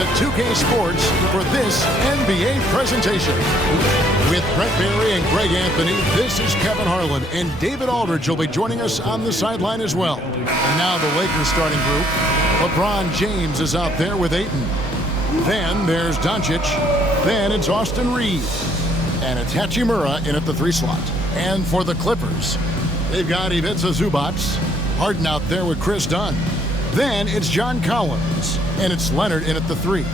at 2K Sports for this NBA presentation. With Brett Barry and Greg Anthony, this is Kevin Harlan, and David Aldridge will be joining us on the sideline as well. And now the Lakers starting group. LeBron James is out there with Ayton. Then there's Doncic. Then it's Austin Reeves. And it's Hachimura in at the 3 slot. And for the Clippers, they've got Ivica Zubac. Harden out there with Chris Dunn. Then it's John Collins. And it's Leonard in at the 3.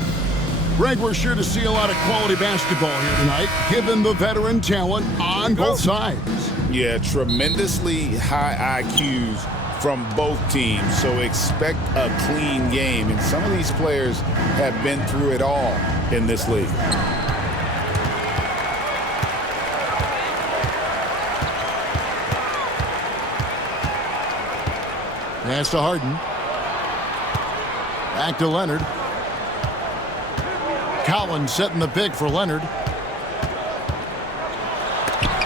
Greg, we're sure to see a lot of quality basketball here tonight, given the veteran talent on both sides. Yeah, tremendously high IQs from both teams, so expect a clean game. And some of these players have been through it all in this league. Pass to Harden. Back to Leonard. Collins setting the pick for Leonard.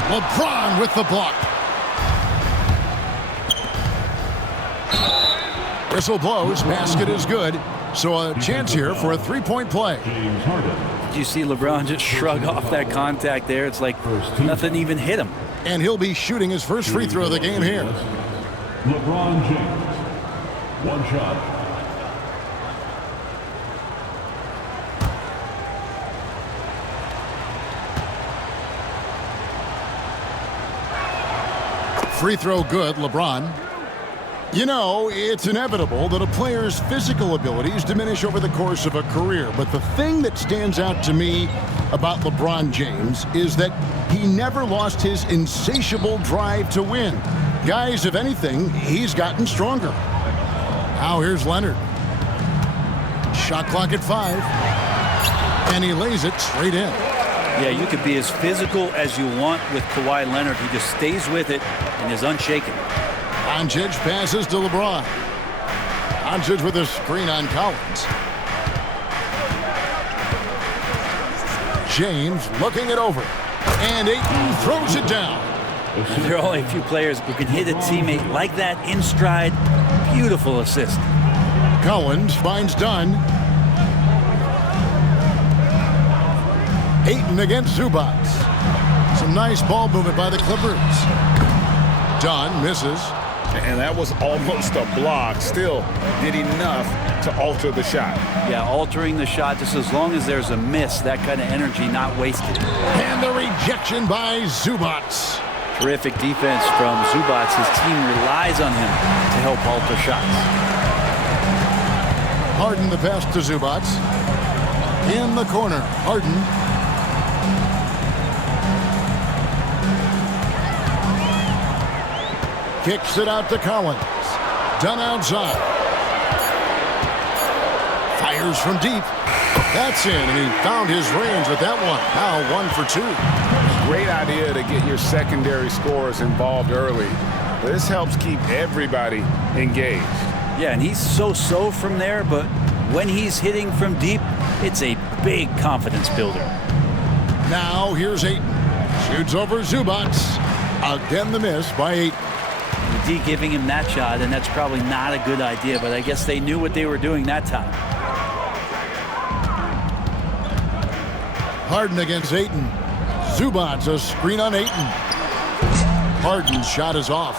LeBron with the block. Whistle blows. Basket is good. So a chance here for a 3-point play. Did you see LeBron just shrug off that contact there? It's like nothing even hit him. And he'll be shooting his first free throw of the game here. LeBron James. One shot. Free throw good, LeBron. You know, it's inevitable that a player's physical abilities diminish over the course of a career. But the thing that stands out to me about LeBron James is that he never lost his insatiable drive to win. Guys, if anything, he's gotten stronger. Now here's Leonard. Shot clock at 5. And he lays it straight in. Yeah, you could be as physical as you want with Kawhi Leonard. He just stays with it and is unshaken. Doncic passes to LeBron. Doncic with a screen on Collins. James looking it over. And Ayton throws it down. There are only a few players who can hit a teammate like that in stride. Beautiful assist. Collins finds Dunn. Ayton against Zubac. Some nice ball movement by the Clippers. Dunn misses. And that was almost a block. Still did enough to alter the shot. Yeah, altering the shot just as long as there's a miss. That kind of energy not wasted. And the rejection by Zubac. Terrific defense from Zubac. His team relies on him to help alter shots. Harden the pass to Zubac. In the corner, Harden. Kicks it out to Collins. Dunn outside. Fires from deep. That's in, and he found his range with that one. Now 1 for 2. Great idea to get your secondary scorers involved early. This helps keep everybody engaged. Yeah, and he's so-so from there, but when he's hitting from deep, it's a big confidence builder. Now here's Ayton. Shoots over Zubac. Again the miss by Ayton. D giving him that shot, and that's probably not a good idea, but I guess they knew what they were doing that time. Harden against Ayton. Zubac a screen on Ayton. Harden's shot is off.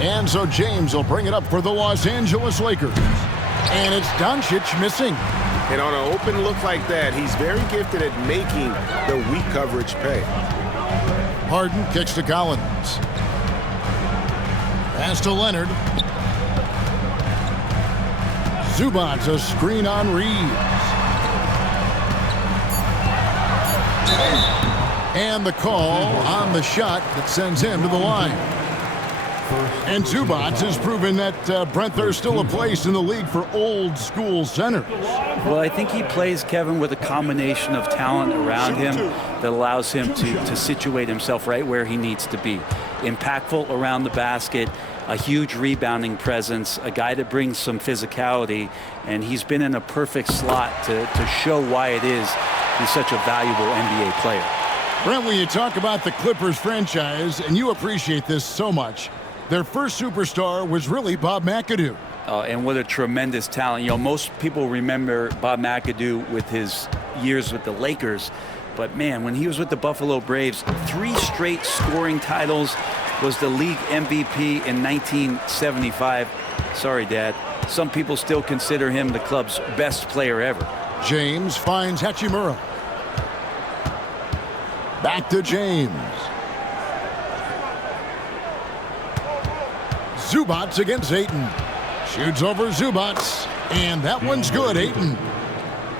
And so James will bring it up for the Los Angeles Lakers. And it's Doncic missing. And on an open look like that, he's very gifted at making the weak coverage pay. Harden kicks to Collins. Pass to Leonard. Zubac a screen on Reeves. And the call on the shot that sends him to the line. And Zubac has proven that, Brent, there's still a place in the league for old school centers. Well, I think he plays, Kevin, with a combination of talent around him that allows him to situate himself right where he needs to be. Impactful around the basket, a huge rebounding presence, a guy that brings some physicality, and he's been in a perfect slot to show why it is he's such a valuable NBA player. Brent, when you talk about the Clippers franchise, and you appreciate this so much, their first superstar was really Bob McAdoo. And what a tremendous talent. You know, most people remember Bob McAdoo with his years with the Lakers. But, man, when he was with the Buffalo Braves, 3 straight scoring titles, was the league MVP in 1975. Sorry, Dad. Some people still consider him the club's best player ever. James finds Hachimura. Back to James. Zubats against Ayton. Shoots over Zubats. And that one's good, Ayton.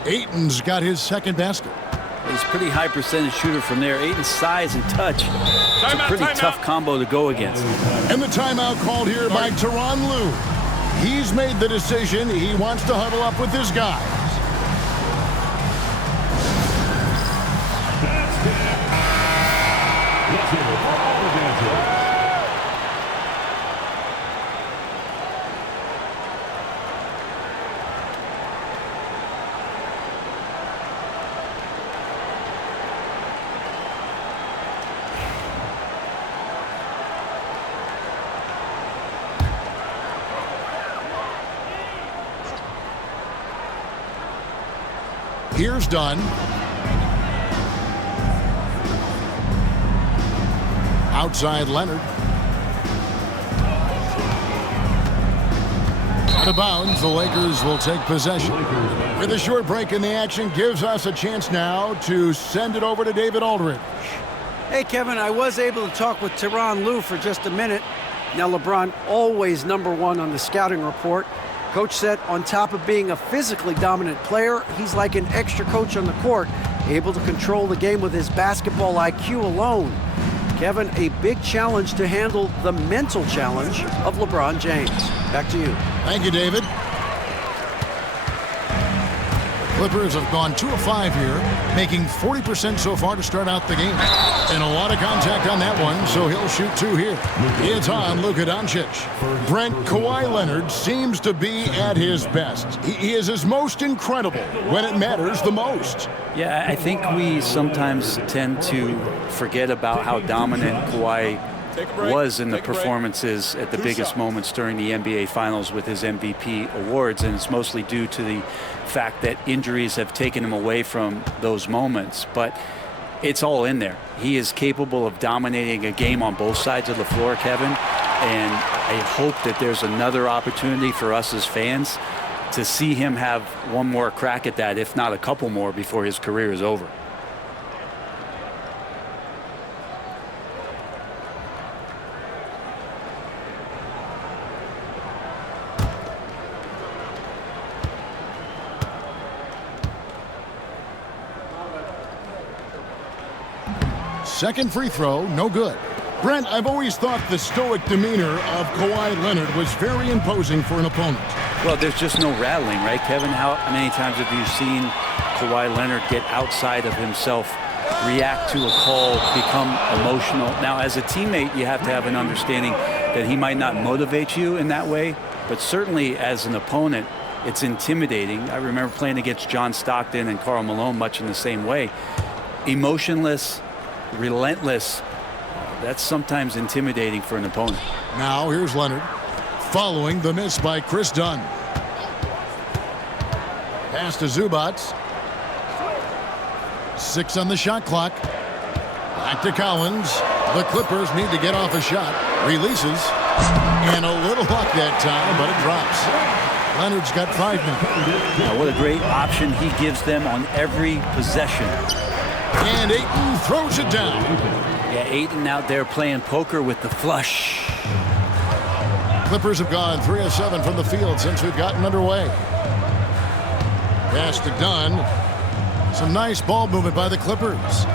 Ayton's got his second basket. He's a pretty high percentage shooter from there. Ayton's size and touch. It's a pretty tough combo to go against. And the timeout called here by Tyronn Lue. He's made the decision. He wants to huddle up with his guys. Let's hear it for all the dancers. Here's Dunn. Outside Leonard. Out of bounds, the Lakers will take possession. With a short break in the action, gives us a chance now to send it over to David Aldridge. Hey, Kevin, I was able to talk with Tyronn Lue for just a minute. Now, LeBron always #1 on the scouting report. Coach said on top of being a physically dominant player, he's like an extra coach on the court, able to control the game with his basketball IQ alone. Kevin, a big challenge to handle the mental challenge of LeBron James. Back to you. Thank you, David. Clippers have gone 2 of 5 here, making 40% so far to start out the game. And a lot of contact on that one, so he'll shoot 2 here. It's on Luka Doncic. Brent, Kawhi Leonard seems to be at his best. He is his most incredible when it matters the most. Yeah, I think we sometimes tend to forget about how dominant Kawhi was in the performances at the biggest moments during the NBA Finals with his MVP awards, and it's mostly due to the fact that injuries have taken him away from those moments. But it's all in there. He is capable of dominating a game on both sides of the floor, Kevin, and I hope that there's another opportunity for us as fans to see him have one more crack at that, if not a couple more, before his career is over. Second free throw, no good. Brent, I've always thought the stoic demeanor of Kawhi Leonard was very imposing for an opponent. Well, there's just no rattling, right, Kevin? How many times have you seen Kawhi Leonard get outside of himself, react to a call, become emotional? Now, as a teammate, you have to have an understanding that he might not motivate you in that way, but certainly as an opponent, it's intimidating. I remember playing against John Stockton and Karl Malone much in the same way. Emotionless, relentless, that's sometimes intimidating for an opponent. Now here's Leonard following the miss by Chris Dunn. Pass to Zubats. 6 on the shot clock. Back to Collins. The Clippers need to get off a shot. Releases. And a little luck that time, but it drops. Leonard's got 5 now. Now, what a great option he gives them on every possession. And Ayton throws it down. Yeah, Ayton out there playing poker with the flush. Clippers have gone 3 of 7 from the field since we've gotten underway. Pass to Dunn. Some nice ball movement by the Clippers.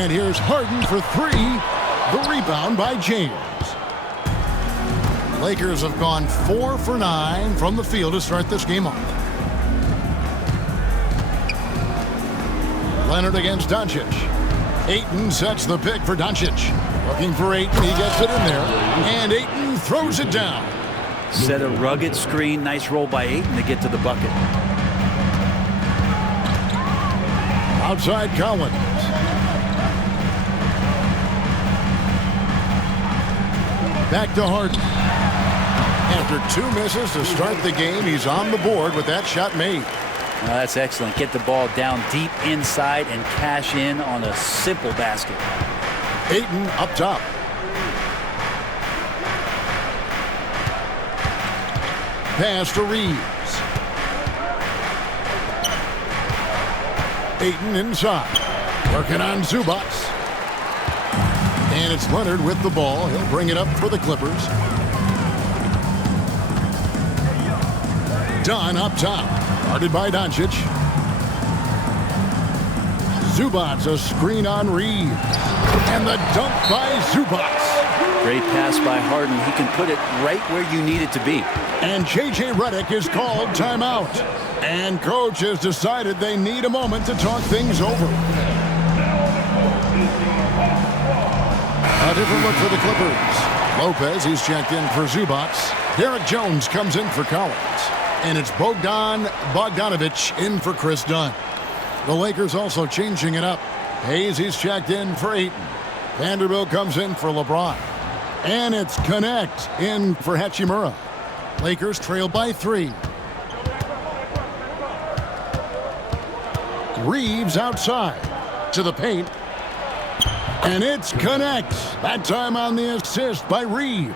And here's Harden for 3. The rebound by James. Lakers have gone 4 for 9 from the field to start this game off. Leonard against Doncic. Ayton sets the pick for Doncic. Looking for Ayton. He gets it in there. And Ayton throws it down. Set a rugged screen. Nice roll by Ayton to get to the bucket. Outside Collins. Back to Harden. After 2 misses to start the game, he's on the board with that shot made. That's excellent. Get the ball down deep inside and cash in on a simple basket. Ayton up top. Pass to Reeves. Ayton inside. Working on Zubac. And it's Leonard with the ball. He'll bring it up for the Clippers. Dunn up top. Guarded by Doncic. Zubac, a screen on Reeves. And the dunk by Zubac. Great pass by Harden. He can put it right where you need it to be. And J.J. Redick is called timeout. And coach has decided they need a moment to talk things over. A different look for the Clippers. Lopez, he's checked in for Zubac. Derek Jones comes in for Collins. And it's Bogdanovich in for Chris Dunn. The Lakers also changing it up. Hayes, he's checked in for Ayton. Vanderbilt comes in for LeBron. And it's Connect in for Hachimura. Lakers trail by 3. Reeves outside to the paint. And it's Connect. That time on the assist by Reeves.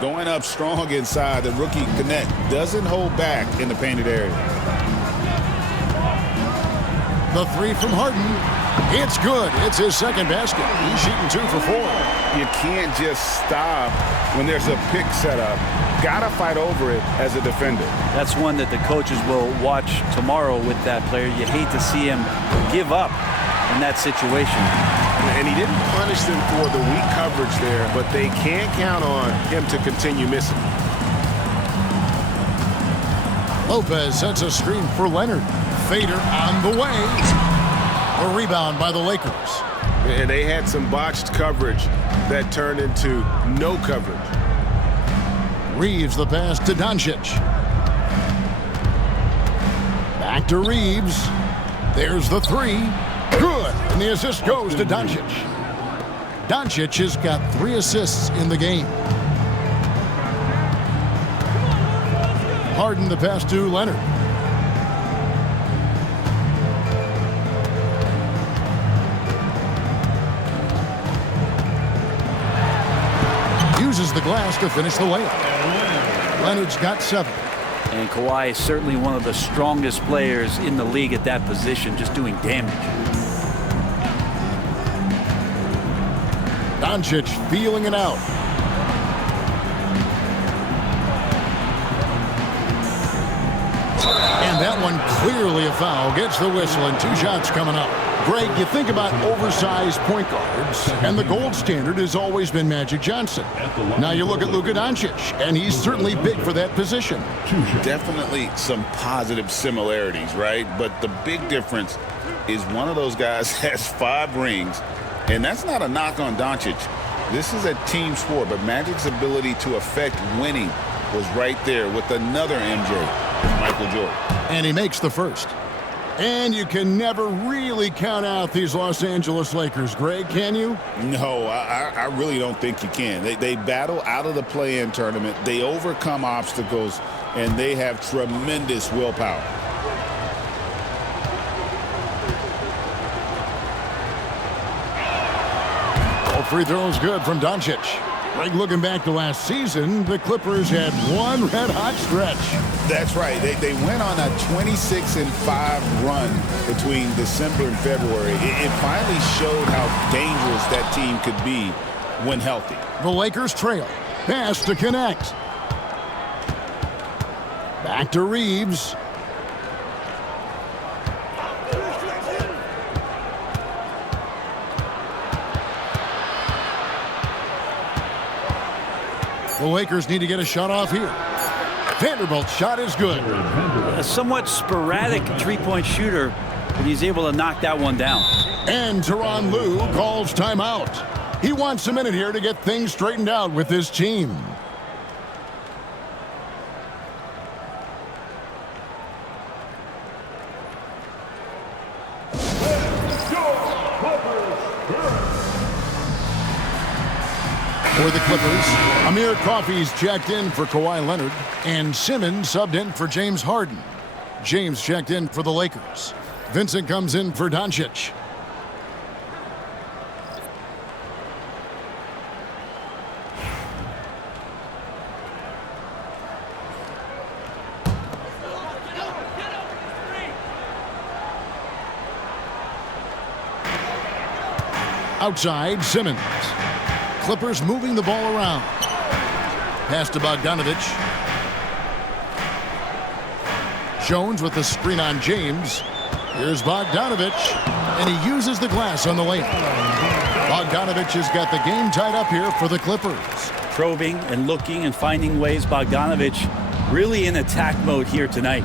Going up strong inside, the rookie Connect doesn't hold back in the painted area. The 3 from Harden. It's good. It's his second basket. He's shooting 2 for 4. You can't just stop when there's a pick set up. Got to fight over it as a defender. That's one that the coaches will watch tomorrow with that player. You hate to see him give up in that situation. And he didn't punish them for the weak coverage there, but they can't count on him to continue missing. Lopez sets a screen for Leonard. Fader on the way. A rebound by the Lakers. And they had some botched coverage that turned into no coverage. Reeves the pass to Doncic. Back to Reeves. There's the 3. Good. And the assist goes to Doncic. Doncic has got 3 assists in the game. Harden the pass to Leonard. Uses the glass to finish the layup. Leonard's got 7. And Kawhi is certainly one of the strongest players in the league at that position, just doing damage. Doncic feeling it out. And that one clearly a foul. Gets the whistle and 2 shots coming up. Greg, you think about oversized point guards, and the gold standard has always been Magic Johnson. Now you look at Luka Doncic, and he's certainly big for that position. Definitely some positive similarities, right? But the big difference is one of those guys has 5 rings, and that's not a knock on Doncic. This is a team sport, but Magic's ability to affect winning was right there with another MJ, Michael Jordan. And he makes the first. And you can never really count out these Los Angeles Lakers, Greg, can you? No, I really don't think you can. They battle out of the play-in tournament. They overcome obstacles, and they have tremendous willpower. All free throws good from Doncic. Greg, looking back to last season, the Clippers had one red-hot stretch. That's right. They went on a 26-5 run between December and February. It finally showed how dangerous that team could be when healthy. The Lakers trail. Pass to Connect. Back to Reeves. The Lakers need to get a shot off here. Vanderbilt's shot is good. A somewhat sporadic three-point shooter, but he's able to knock that one down. And Tyronn Lue calls timeout. He wants a minute here to get things straightened out with his team. For the Clippers, Amir Coffey's checked in for Kawhi Leonard, and Simmons subbed in for James Harden. James checked in for the Lakers. Vincent comes in for Doncic. Outside, Simmons. Clippers moving the ball around. Pass to Bogdanovich. Jones with the screen on James. Here's Bogdanovich, and he uses the glass on the layup. Bogdanovich has got the game tied up here for the Clippers. Probing and looking and finding ways. Bogdanovich really in attack mode here tonight.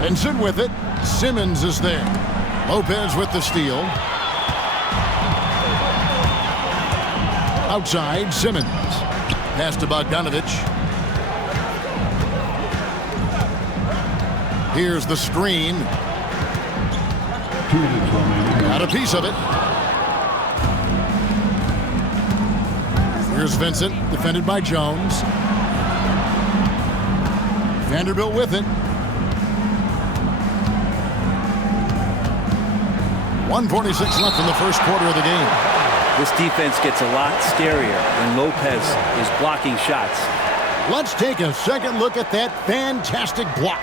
Vincent with it. Simmons is there. Lopez with the steal. Outside, Simmons. Pass to Bogdanovich. Here's the screen. 2 minutes remaining. Got a piece of it. Here's Vincent, defended by Jones. Vanderbilt with it. 1:46 left in the first quarter of the game. This defense gets a lot scarier when Lopez is blocking shots. Let's take a second look at that fantastic block.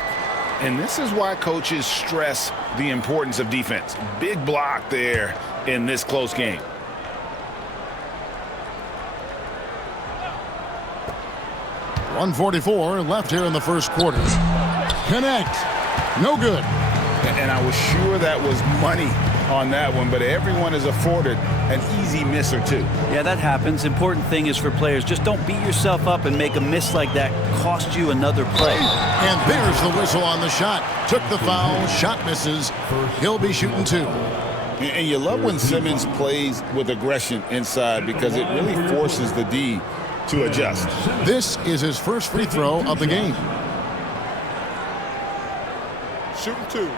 And this is why coaches stress the importance of defense. Big block there in this close game. .144 left here in the first quarter. Connect. No good. And I was sure that was money on that one, but everyone is afforded an easy miss or two. Yeah, that happens. Important thing is for players, just don't beat yourself up and make a miss like that cost you another play. And there's the whistle on the shot. Took the foul, shot misses. He'll be shooting 2. And you love when Simmons plays with aggression inside because it really forces the D to adjust. This is his first free throw of the game. Shooting 2.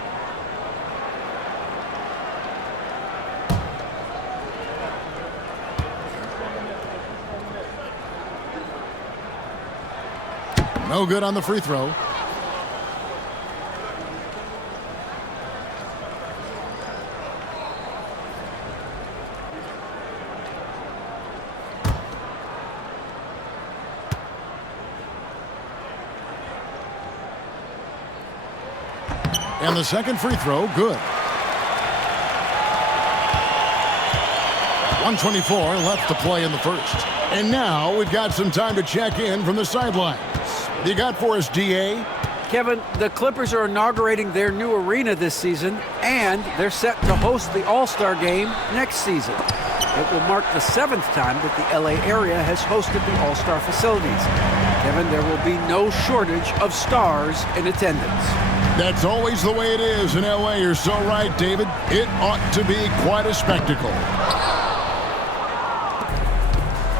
No good on the free throw. And the second free throw, good. 1:24 left to play in the first. And now we've got some time to check in from the sidelines. You got for us, DA? Kevin, the Clippers are inaugurating their new arena this season, and they're set to host the All-Star Game next season. It will mark the 7th time that the LA area has hosted the All-Star facilities. Kevin, there will be no shortage of stars in attendance. That's always the way it is in LA. You're so right, David. It ought to be quite a spectacle.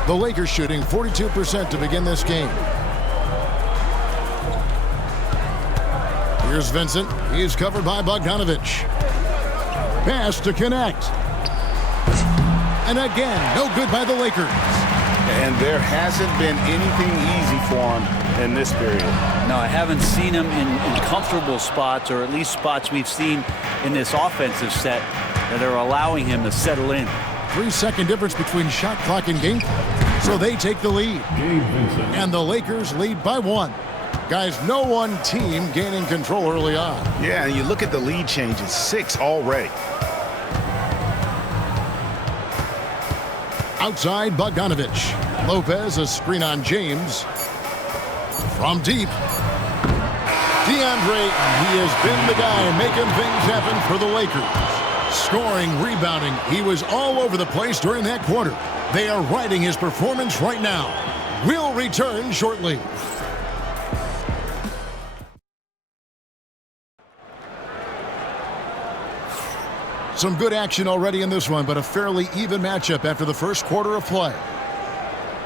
The Lakers shooting 42% to begin this game. Here's Vincent. He's covered by Bogdanovich. Pass to connect. And again, no good by the Lakers. And there hasn't been anything easy for him in this period. No, I haven't seen him in comfortable spots, or at least spots we've seen in this offensive set that are allowing him to settle in. 3-second difference between shot clock and game clock. So they take the lead. And the Lakers lead by 1. Guys, no one team gaining control early on. Yeah, and you look at the lead changes, 6 already. Outside, Bogdanovich. Lopez, a screen on James. From deep. DeAndre, he has been the guy making things happen for the Lakers. Scoring, rebounding, he was all over the place during that quarter. They are riding his performance right now. We'll return shortly. Some good action already in this one, but a fairly even matchup after the first quarter of play.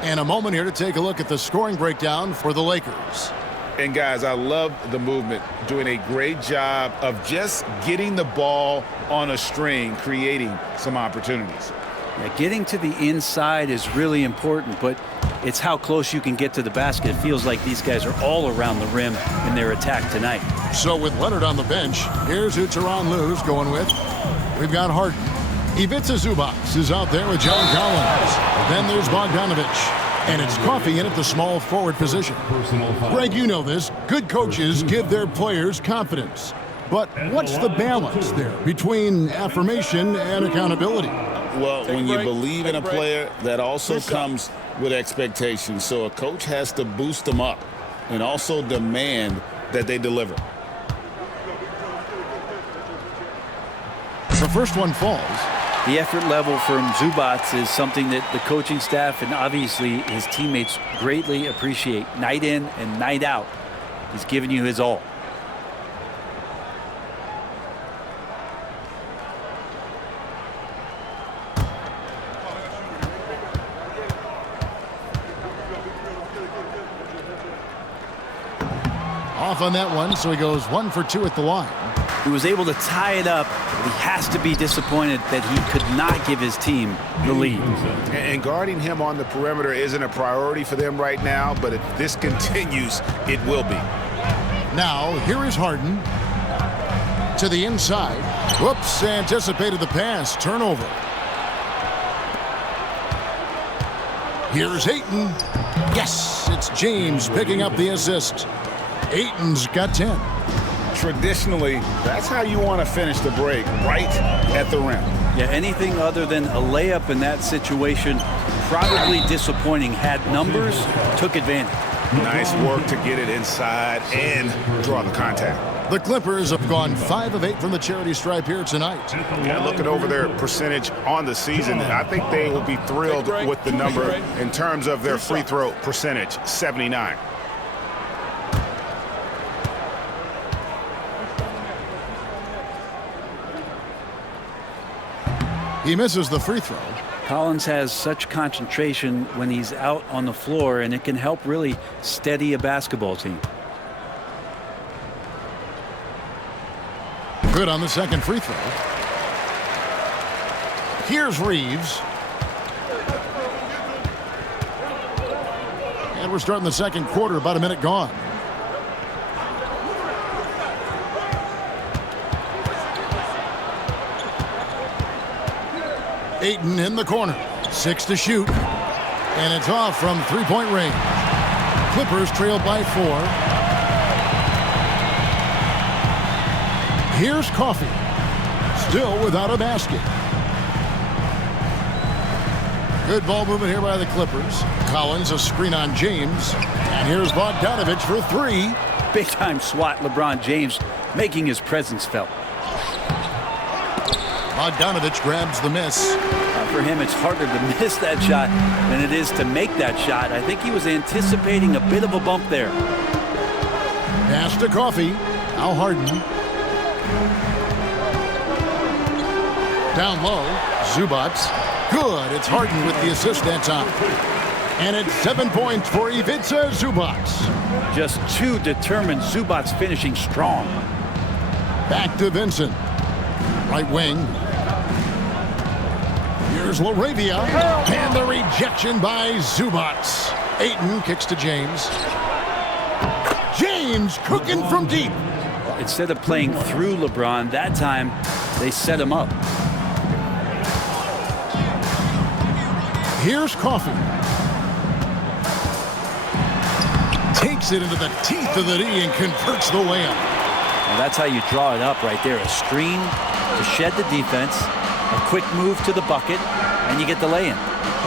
And a moment here to take a look at the scoring breakdown for the Lakers. And guys, I love the movement, doing a great job of just getting the ball on a string, creating some opportunities. Yeah, getting to the inside is really important, but it's how close you can get to the basket. It feels like these guys are all around the rim in their attack tonight. So with Leonard on the bench, here's who Tyronn Lue's going with. We've got Harden. Ivica Zubac is out there with John Collins. Then there's Bogdanovich. And it's Coffey in at the small forward position. Greg, you know this. Good coaches give their players confidence. But what's the balance there between affirmation and accountability? Well, when you believe in a player, that also comes with expectations. So a coach has to boost them up and also demand that they deliver. The first one falls. The effort level from Zubac is something that the coaching staff and obviously his teammates greatly appreciate. Night in and night out, he's giving you his all. Off on that one, so he goes 1 for 2 at the line. He was able to tie it up, but he has to be disappointed that he could not give his team the lead. And guarding him on the perimeter isn't a priority for them right now, but if this continues, it will be. Now, here is Harden to the inside. Whoops, anticipated the pass. Turnover. Here's Ayton. Yes, it's James picking up the assist. Ayton's got 10. Traditionally, that's how you want to finish the break, right at the rim. Yeah, anything other than a layup in that situation, probably disappointing. Had numbers, took advantage. Nice work to get it inside and draw the contact. The Clippers have gone 5 of 8 from the charity stripe here tonight. Yeah, looking over their percentage on the season, I think they will be thrilled with the number in terms of their free throw percentage, 79. He misses the free throw. Collins has such concentration when he's out on the floor, and it can help really steady a basketball team. Good on the second free throw. Here's Reeves. And we're starting the second quarter, about a minute gone. Ayton in the corner. 6 to shoot. And it's off from three-point range. Clippers trail by 4. Here's Coffey. Still without a basket. Good ball movement here by the Clippers. Collins, a screen on James. And here's Bogdanovich for 3. Big-time swat, LeBron James making his presence felt. Bogdanovich grabs the miss. For him, it's harder to miss that shot than it is to make that shot. I think he was anticipating a bit of a bump there. Pass to Coffey. Now Harden. Down low. Zubac. Good. It's Harden with the assist that time. And it's 7 points for Ivica Zubac. Just too determined. Zubac finishing strong. Back to Vincent. Right wing. Here's LaRavia. And the rejection by Zubac. Ayton kicks to James. James cooking from deep. Instead of playing through LeBron, that time they set him up. Here's Coffey. Takes it into the teeth of the D and converts the layup. Well, that's how you draw it up right there. A screen to shed the defense, a quick move to the bucket, and you get the lay-in.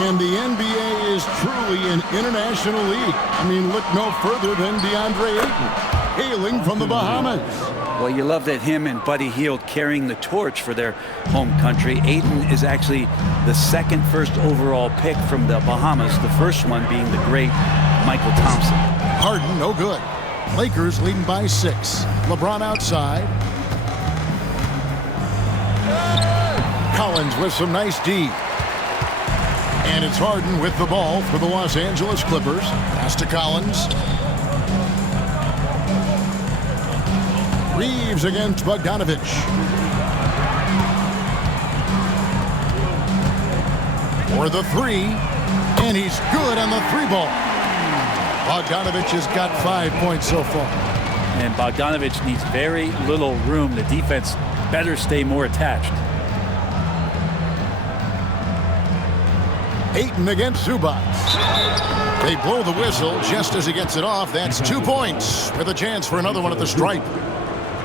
And the NBA is truly an international league. I mean, look no further than DeAndre Ayton, hailing from the Bahamas. Well, you love that him and Buddy Hield carrying the torch for their home country. Ayton is actually the second first overall pick from the Bahamas, the first one being the great Michael Thompson. Harden, no good. Lakers leading by 6. LeBron outside. Collins with some nice D. And it's Harden with the ball for the Los Angeles Clippers. Pass to Collins. Reeves against Bogdanovich. for the three, and he's good on the three ball. Bogdanovich has got 5 points so far. And Bogdanovich needs very little room. The defense better stay more attached. Ayton against Zubac. They blow the whistle just as he gets it off. That's 2 points with a chance for another one at the stripe.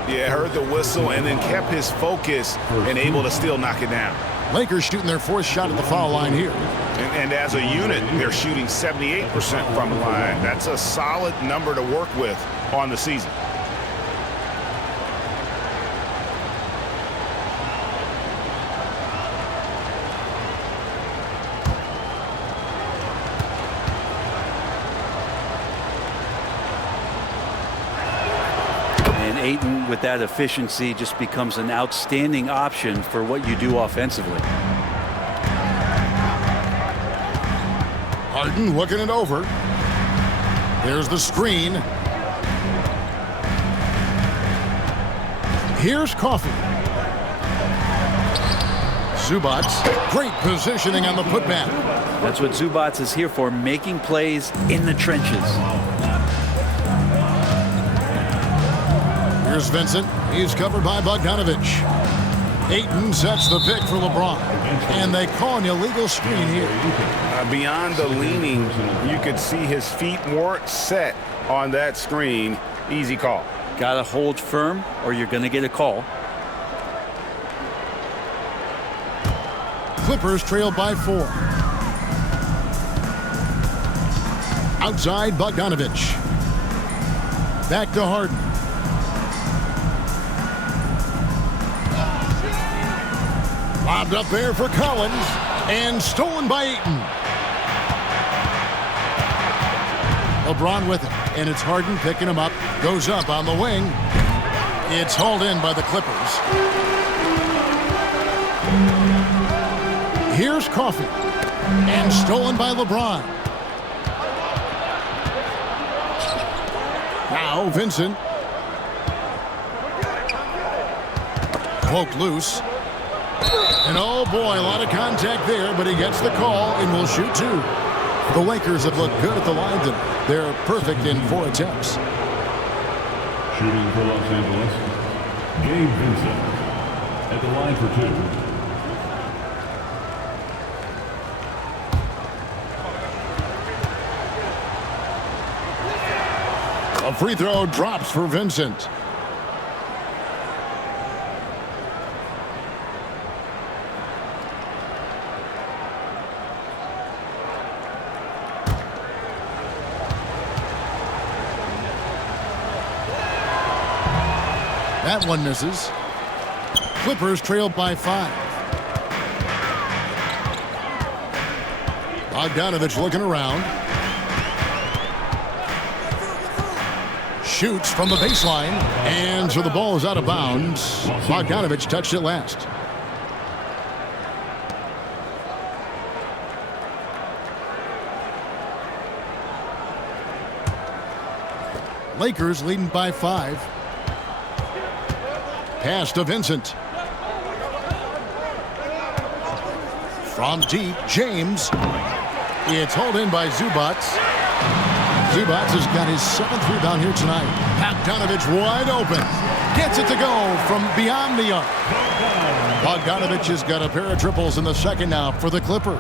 Yeah, heard the whistle and then kept his focus and able to still knock it down. Lakers shooting their fourth shot at the foul line here. And as a unit, they're shooting 78% from the line. That's a solid number to work with on the season. Ayton, with that efficiency, just becomes an outstanding option for what you do offensively. Harden looking it over. There's the screen. Here's Coffey. Zubac, great positioning on the putback. That's what Zubac is here for, making plays in the trenches. Here's Vincent. He's covered by Bogdanovich. Ayton sets the pick for LeBron. And they call an illegal screen here. Beyond the leaning, you could see his feet weren't set on that screen. Easy call. Got to hold firm or you're going to get a call. Clippers trailed by 4. Outside Bogdanovich. Back to Harden. Lobbed up there for Collins, and stolen by Ayton. LeBron with it, and it's Harden picking him up. Goes up on the wing. It's hauled in by the Clippers. Here's Coffey, and stolen by LeBron. Now Vincent. Poked loose. And oh boy, a lot of contact there, but he gets the call and will shoot 2. The Lakers have looked good at the line tonight. They're perfect in 4 attempts. Shooting for Los Angeles, Gabe Vincent at the line for 2. A free throw drops for Vincent. That one misses. Clippers trailed by 5. Bogdanovich looking around. Shoots from the baseline. And so the ball is out of bounds. Bogdanovich touched it last. Lakers leading by 5. Pass to Vincent. From deep, James. It's hauled in by Zubac. Zubac has got his 7th rebound here tonight. Bogdanovich wide open. Gets it to go from beyond the arc. Bogdanovich has got a pair of triples in the second now for the Clippers.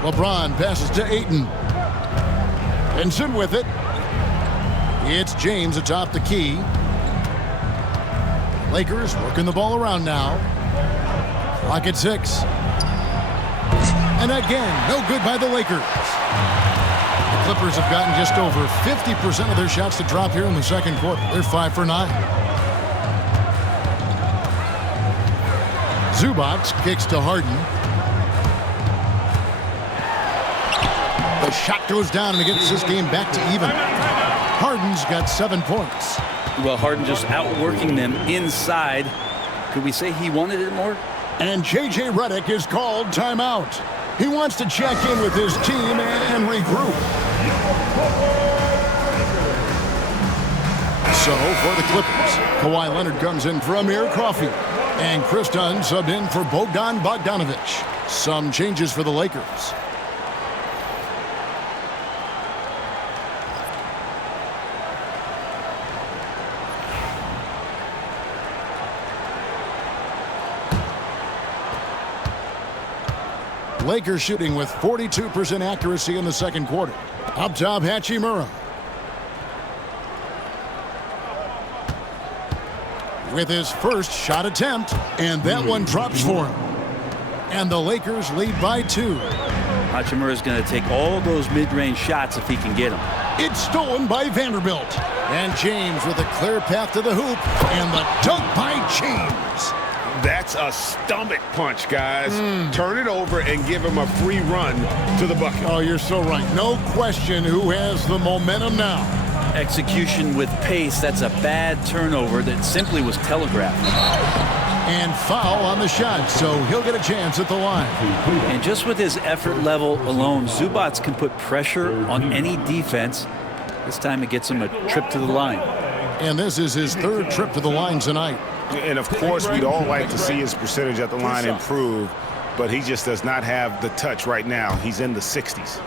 LeBron passes to Ayton. Vincent with it. It's James atop the key. Lakers working the ball around now. Clock at 6. And again, no good by the Lakers. The Clippers have gotten just over 50% of their shots to drop here in the second quarter. They're 5 for 9. Zubac kicks to Harden. The shot goes down and it gets this game back to even. Harden's got 7 points. Well, Harden just outworking them inside. Could we say he wanted it more? And J.J. Redick is called timeout. He wants to check in with his team and regroup. So for the Clippers, Kawhi Leonard comes in for Amir Coffey. And Chris Dunn subbed in for Bogdan Bogdanovich. Some changes for the Lakers. Lakers shooting with 42% accuracy in the second quarter. Up top, Hachimura. With his first shot attempt, and that one drops for him. And the Lakers lead by 2. Hachimura is going to take all those mid-range shots if he can get them. It's stolen by Vanderbilt. And James with a clear path to the hoop. And the dunk by James. That's a stomach punch, guys. Turn it over and give him a free run to the bucket. Oh, you're so right. No question who has the momentum now. Execution with pace. That's a bad turnover that simply was telegraphed. And foul on the shot, so he'll get a chance at the line. And just with his effort level alone, Zubac can put pressure on any defense. This time it gets him a trip to the line. And this is his 3rd trip to the line tonight. And, of course, we'd all like to see his percentage at the line improve, but he just does not have the touch right now. He's in the 60s.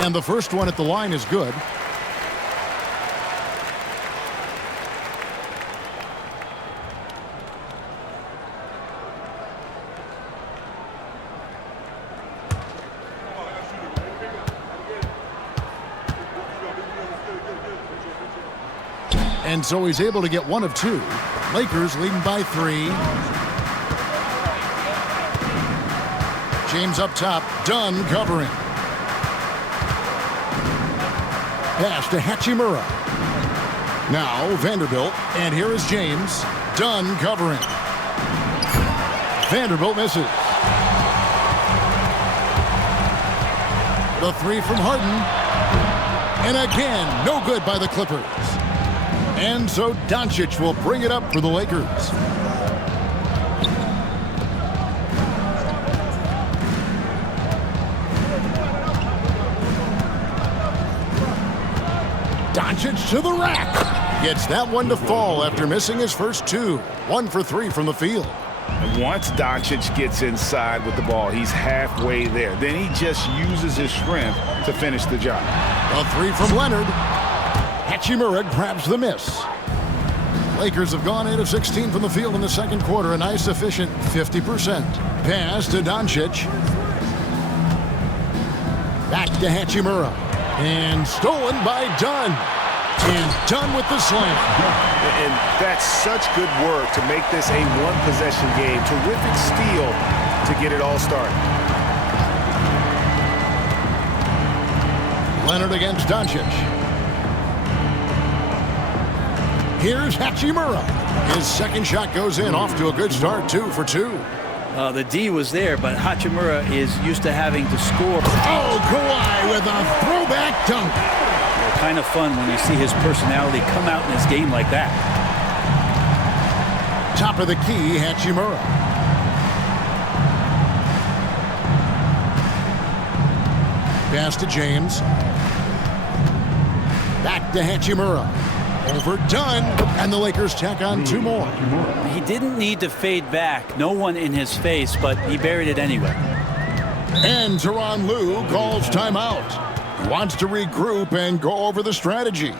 And the first one at the line is good. And so he's able to get 1 of 2. Lakers leading by 3. James up top. Dunn covering. Pass to Hachimura. Now Vanderbilt. And here is James. Dunn covering. Vanderbilt misses. The 3 from Harden. And again, no good by the Clippers. And so Doncic will bring it up for the Lakers. Doncic to the rack. Gets that one to fall after missing his first 2. 1 for 3 from the field. Once Doncic gets inside with the ball, he's halfway there. Then he just uses his strength to finish the job. A 3 from Leonard. Hachimura grabs the miss. Lakers have gone 8 of 16 from the field in the second quarter. A nice efficient 50%. Pass to Doncic. Back to Hachimura. And stolen by Dunn. And Dunn with the slam. And that's such good work to make this a one-possession game. Terrific steal to get it all started. Leonard against Doncic. Here's Hachimura. His second shot goes in, off to a good start, 2 for 2. The D was there, but Hachimura is used to having to score. Oh, Kawhi with a throwback dunk. Well, kind of fun when you see his personality come out in this game like that. Top of the key, Hachimura. Pass to James. Back to Hachimura. Over Dunn, and the Lakers tack on 2 more. He didn't need to fade back. No one in his face, but he buried it anyway. And Tyronn Lue calls timeout. He wants to regroup and go over the strategy.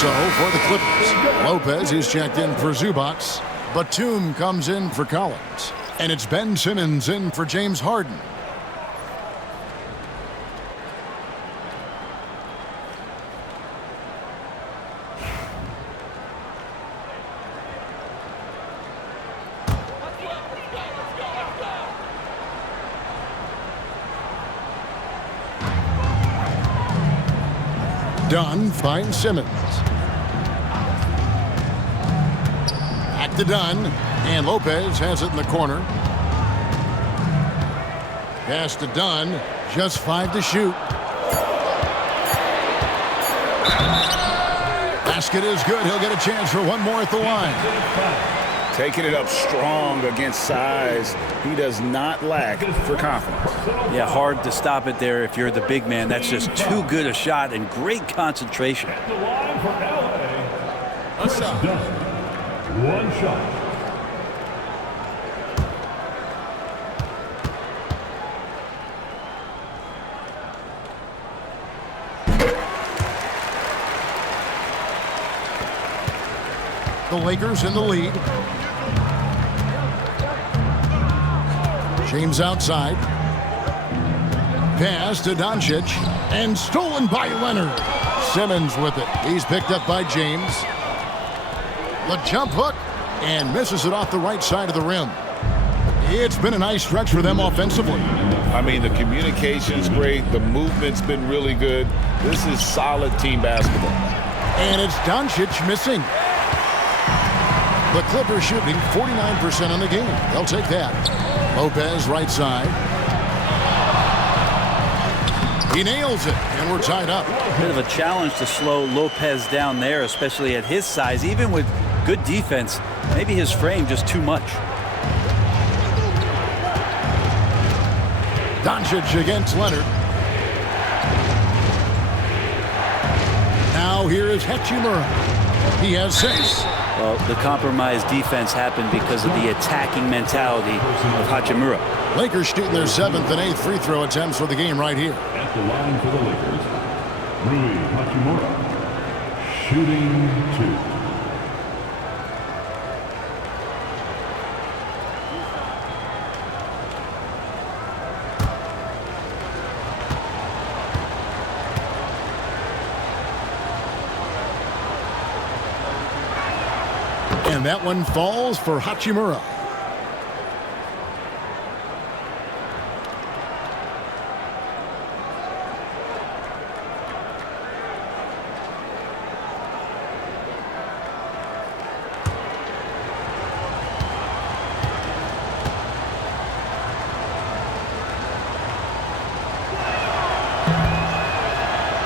So for the Clippers, Lopez is checked in for Zubac. Batum comes in for Collins. And it's Ben Simmons in for James Harden. Dunn finds Simmons. Back to Dunn, and Lopez has it in the corner. Pass to Dunn, just 5 to shoot. Basket is good. He'll get a chance for 1 more at the line. Taking it up strong against size. He does not lack for confidence. Yeah, hard to stop it there if you're the big man. That's just too good a shot and great concentration. At the line for LA, Chris Dunn. One shot. The Lakers in the lead. James outside. Pass to Doncic. And stolen by Leonard. Simmons with it. He's picked up by James. The jump hook. And misses it off the right side of the rim. It's been a nice stretch for them offensively. I mean, the communication's great. The movement's been really good. This is solid team basketball. And it's Doncic missing. The Clippers shooting 49% on the game. They'll take that. Lopez right side. He nails it, and we're tied up. Bit of a challenge to slow Lopez down there, especially at his size. Even with good defense, maybe his frame just too much. Doncic against Leonard. Now here is Hachimura. He has 6. Well, the compromised defense happened because of the attacking mentality of Hachimura. Lakers shooting their 7th and 8th free throw attempts for the game right here. At the line for the Lakers, Rui Hachimura, shooting 2. And that one falls for Hachimura.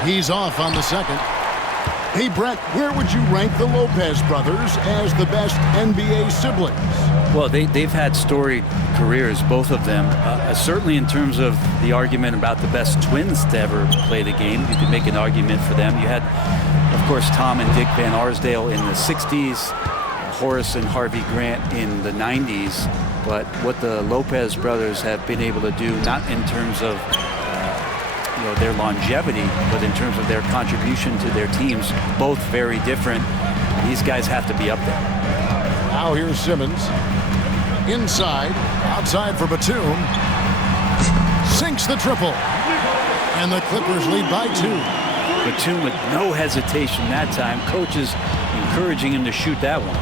He's off on the second. Hey, Brett, where would you rank the Lopez brothers as the best NBA siblings? Well, they've had storied careers, both of them. Certainly in terms of the argument about the best twins to ever play the game, you could make an argument for them. You had, of course, Tom and Dick Van Arsdale in the 60s, Horace and Harvey Grant in the 90s. But what the Lopez brothers have been able to do, not in terms of their longevity, but in terms of their contribution to their teams, both very different. These guys have to be up there. Now here's Simmons. Inside, outside for Batum. Sinks the triple. And the Clippers lead by 2. Batum with no hesitation that time. Coaches encouraging him to shoot that one.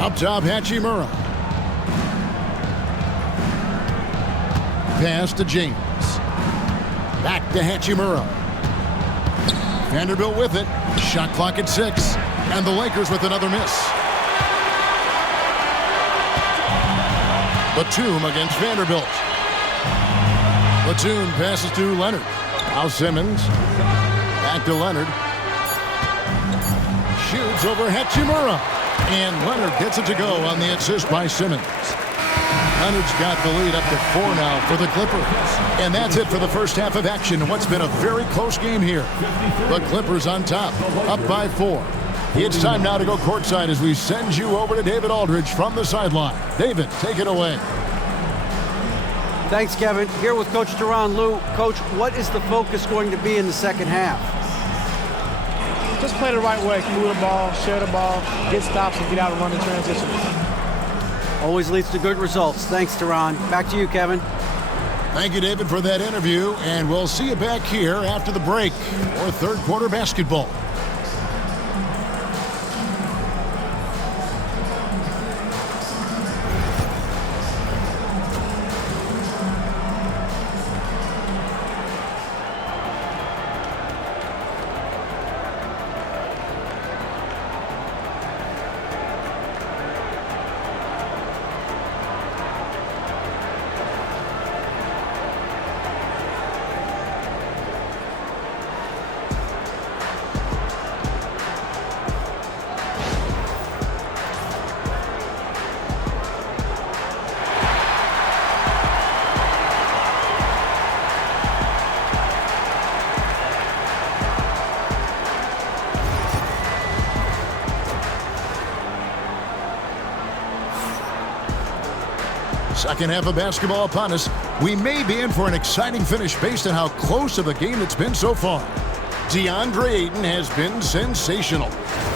Up top, Hachimura. Pass to James. Back to Hachimura. Vanderbilt with it. Shot clock at 6. And the Lakers with another miss. Batum against Vanderbilt. Batum passes to Leonard. Now Simmons. Back to Leonard. Shoots over Hachimura. And Leonard gets it to go on the assist by Simmons. Leonard's got the lead up to 4 now for the Clippers. And that's it for the first half of action in what's been a very close game here. The Clippers on top, up by 4. It's time now to go courtside as we send you over to David Aldridge from the sideline. David, take it away. Thanks, Kevin. Here with Coach Tyronn Lue. Coach, what is the focus going to be in the second half? Just play the right way. Move the ball, share the ball, get stops, and get out and run the transition. Always leads to good results. Thanks, Tyronn. Back to you, Kevin. Thank you, David, for that interview, and we'll see you back here after the break for third quarter basketball. Second half of basketball upon us. We may be in for an exciting finish based on how close of a game it's been so far. DeAndre Ayton has been sensational.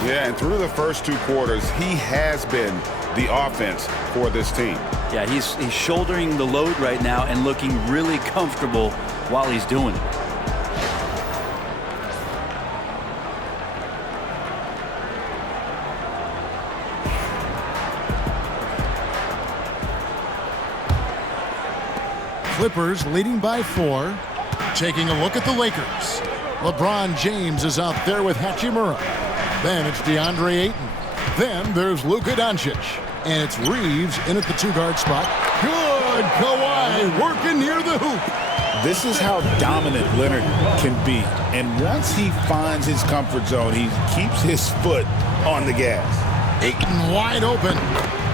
Yeah, and through the first 2 quarters, he has been the offense for this team. Yeah, he's shouldering the load right now and looking really comfortable while he's doing it. Clippers leading by 4. Taking a look at the Lakers. LeBron James is out there with Hachimura. Then it's DeAndre Ayton. Then there's Luka Doncic. And it's Reeves in at the 2-guard spot. Good Kawhi working near the hoop. This is how dominant Leonard can be. And once he finds his comfort zone, he keeps his foot on the gas. Ayton wide open.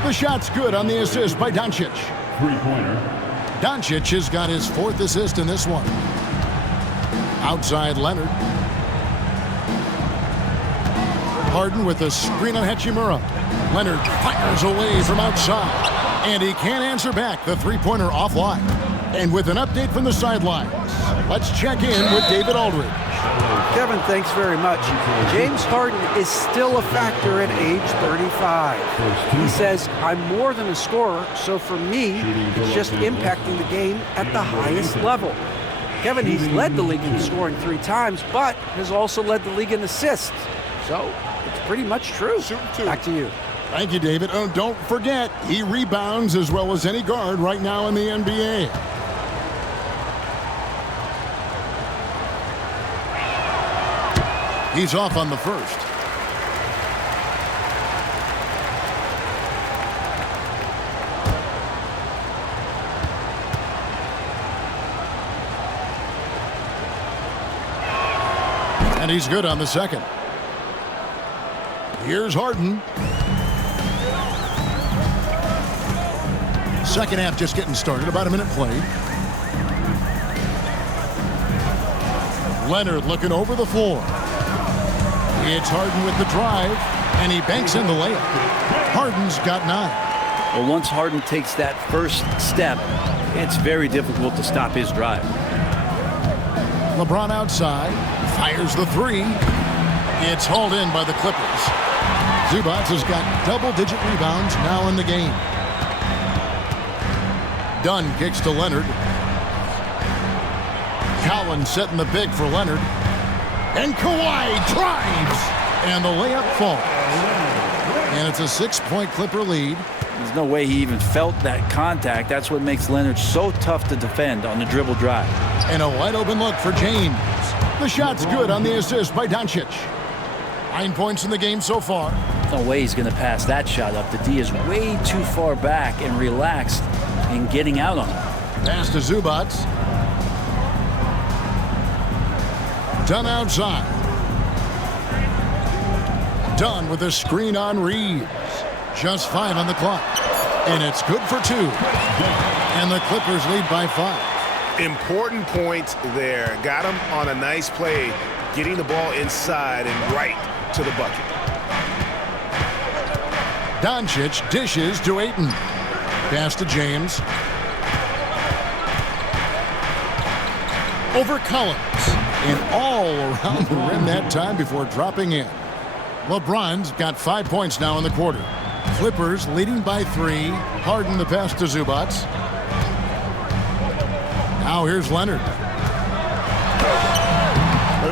The shot's good on the assist by Doncic. Three-pointer. Doncic has got his 4th assist in this one. Outside Leonard. Harden with a screen on Hachimura. Leonard fires away from outside. And he can't answer back. The 3-pointer offline. And with an update from the sidelines, let's check in with David Aldridge. Kevin, thanks very much. James Harden is still a factor at age 35. He says, I'm more than a scorer, so for me, it's just impacting the game at the highest level. Kevin, he's led the league in scoring 3 times, but has also led the league in assists. So it's pretty much true. Back to you. Thank you, David. Oh, don't forget, he rebounds as well as any guard right now in the NBA. He's off on the first. And he's good on the second. Here's Harden. Second half just getting started. About a minute played. Leonard looking over the floor. It's Harden with the drive, and he banks in the layup. Harden's got 9. Well, once Harden takes that first step, it's very difficult to stop his drive. LeBron outside, fires the 3. It's hauled in by the Clippers. Zubac has got double-digit rebounds now in the game. Dunn kicks to Leonard. Collins setting the big for Leonard. And Kawhi drives. And the layup falls. And it's a 6-point Clipper lead. There's no way he even felt that contact. That's what makes Leonard so tough to defend on the dribble drive. And a wide open look for James. The shot's good on the assist by Doncic. 9 points in the game so far. No way he's going to pass that shot up. The D is way too far back and relaxed in getting out on it. Pass to Zubac. Dunn outside. Dunn with a screen on Reeves. Just 5 on the clock. And it's good for 2. And the Clippers lead by 5. Important point there. Got him on a nice play, getting the ball inside and right to the bucket. Doncic dishes to Ayton. Pass to James. Over Collins. And all around the rim that time before dropping in. LeBron's got 5 points now in the quarter. Clippers leading by 3. Harden the pass to Zubac. Now here's Leonard.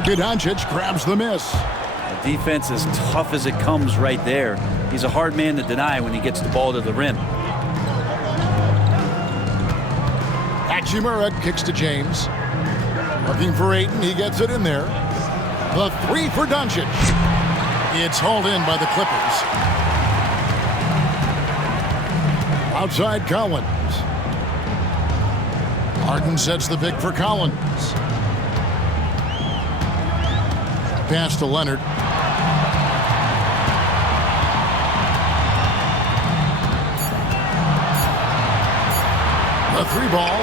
Doncic grabs the miss. The defense is tough as it comes right there. He's a hard man to deny when he gets the ball to the rim. Hachimura kicks to James. Looking for Ayton, he gets it in there. The 3 for Doncic. It's hauled in by the Clippers. Outside Collins. Harden sets the pick for Collins. Pass to Leonard. The 3 ball.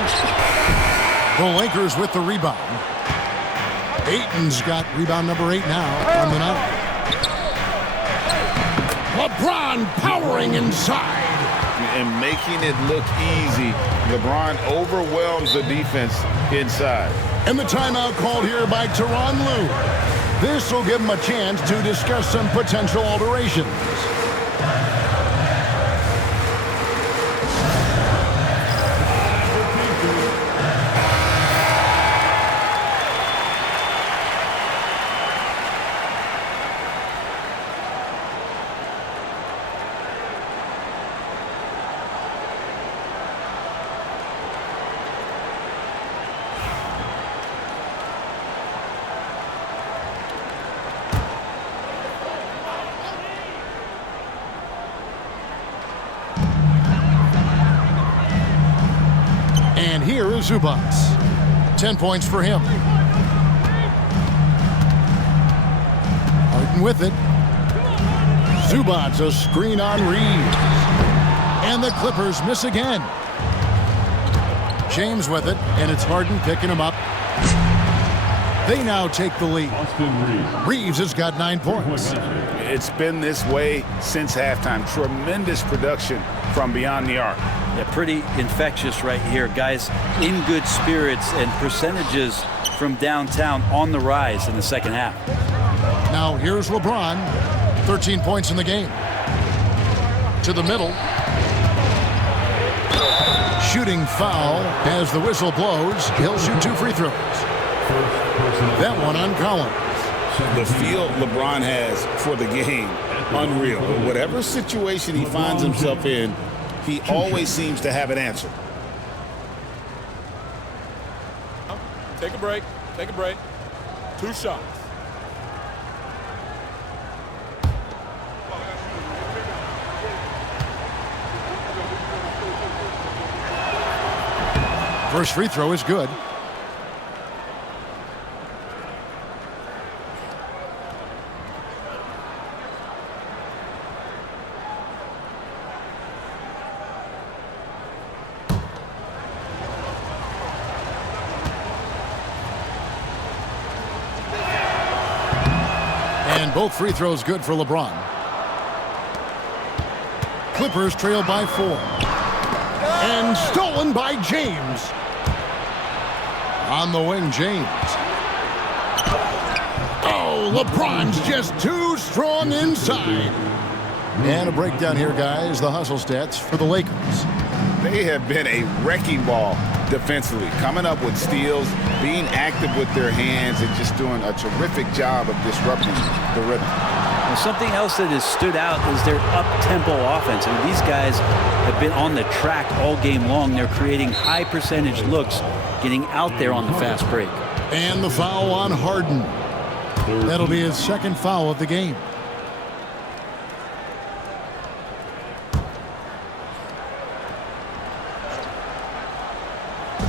The Lakers with the rebound. Ayton's got rebound number 8 now on the night. LeBron powering inside. and making it look easy. LeBron overwhelms the defense inside. And the timeout called here by Tyronn Lue. This will give him a chance to discuss some potential alterations. And here is Zubac. 10 points for him. Harden with it. Zubac, a screen on Reeves. And the Clippers miss again. James with it, and it's Harden picking him up. They now take the lead. Reeves has got 9 points. It's been this way since halftime. Tremendous production from beyond the arc. Yeah, pretty infectious right here. Guys in good spirits and percentages from downtown on the rise in the second half. Now here's LeBron. 13 points in the game. To the middle. Shooting foul as the whistle blows. He'll shoot 2 free throws. That one on Collins. The feel LeBron has for the game, unreal. Whatever situation he finds himself in, he always seems to have an answer. Take a break. Take a break. 2 shots. First free throw is good. And both free throws good for LeBron. Clippers trail by 4. And stolen by James. On the wing, James. Oh, LeBron's just too strong inside. And a breakdown here, guys. The hustle stats for the Lakers. They have been a wrecking ball defensively, coming up with steals, being active with their hands, and just doing a terrific job of disrupting the rhythm. Well, something else that has stood out is their up-tempo offense. I mean, these guys have been on the track all game long. They're creating high-percentage looks, getting out there on the fast break. And the foul on Harden. That'll be his second foul of the game.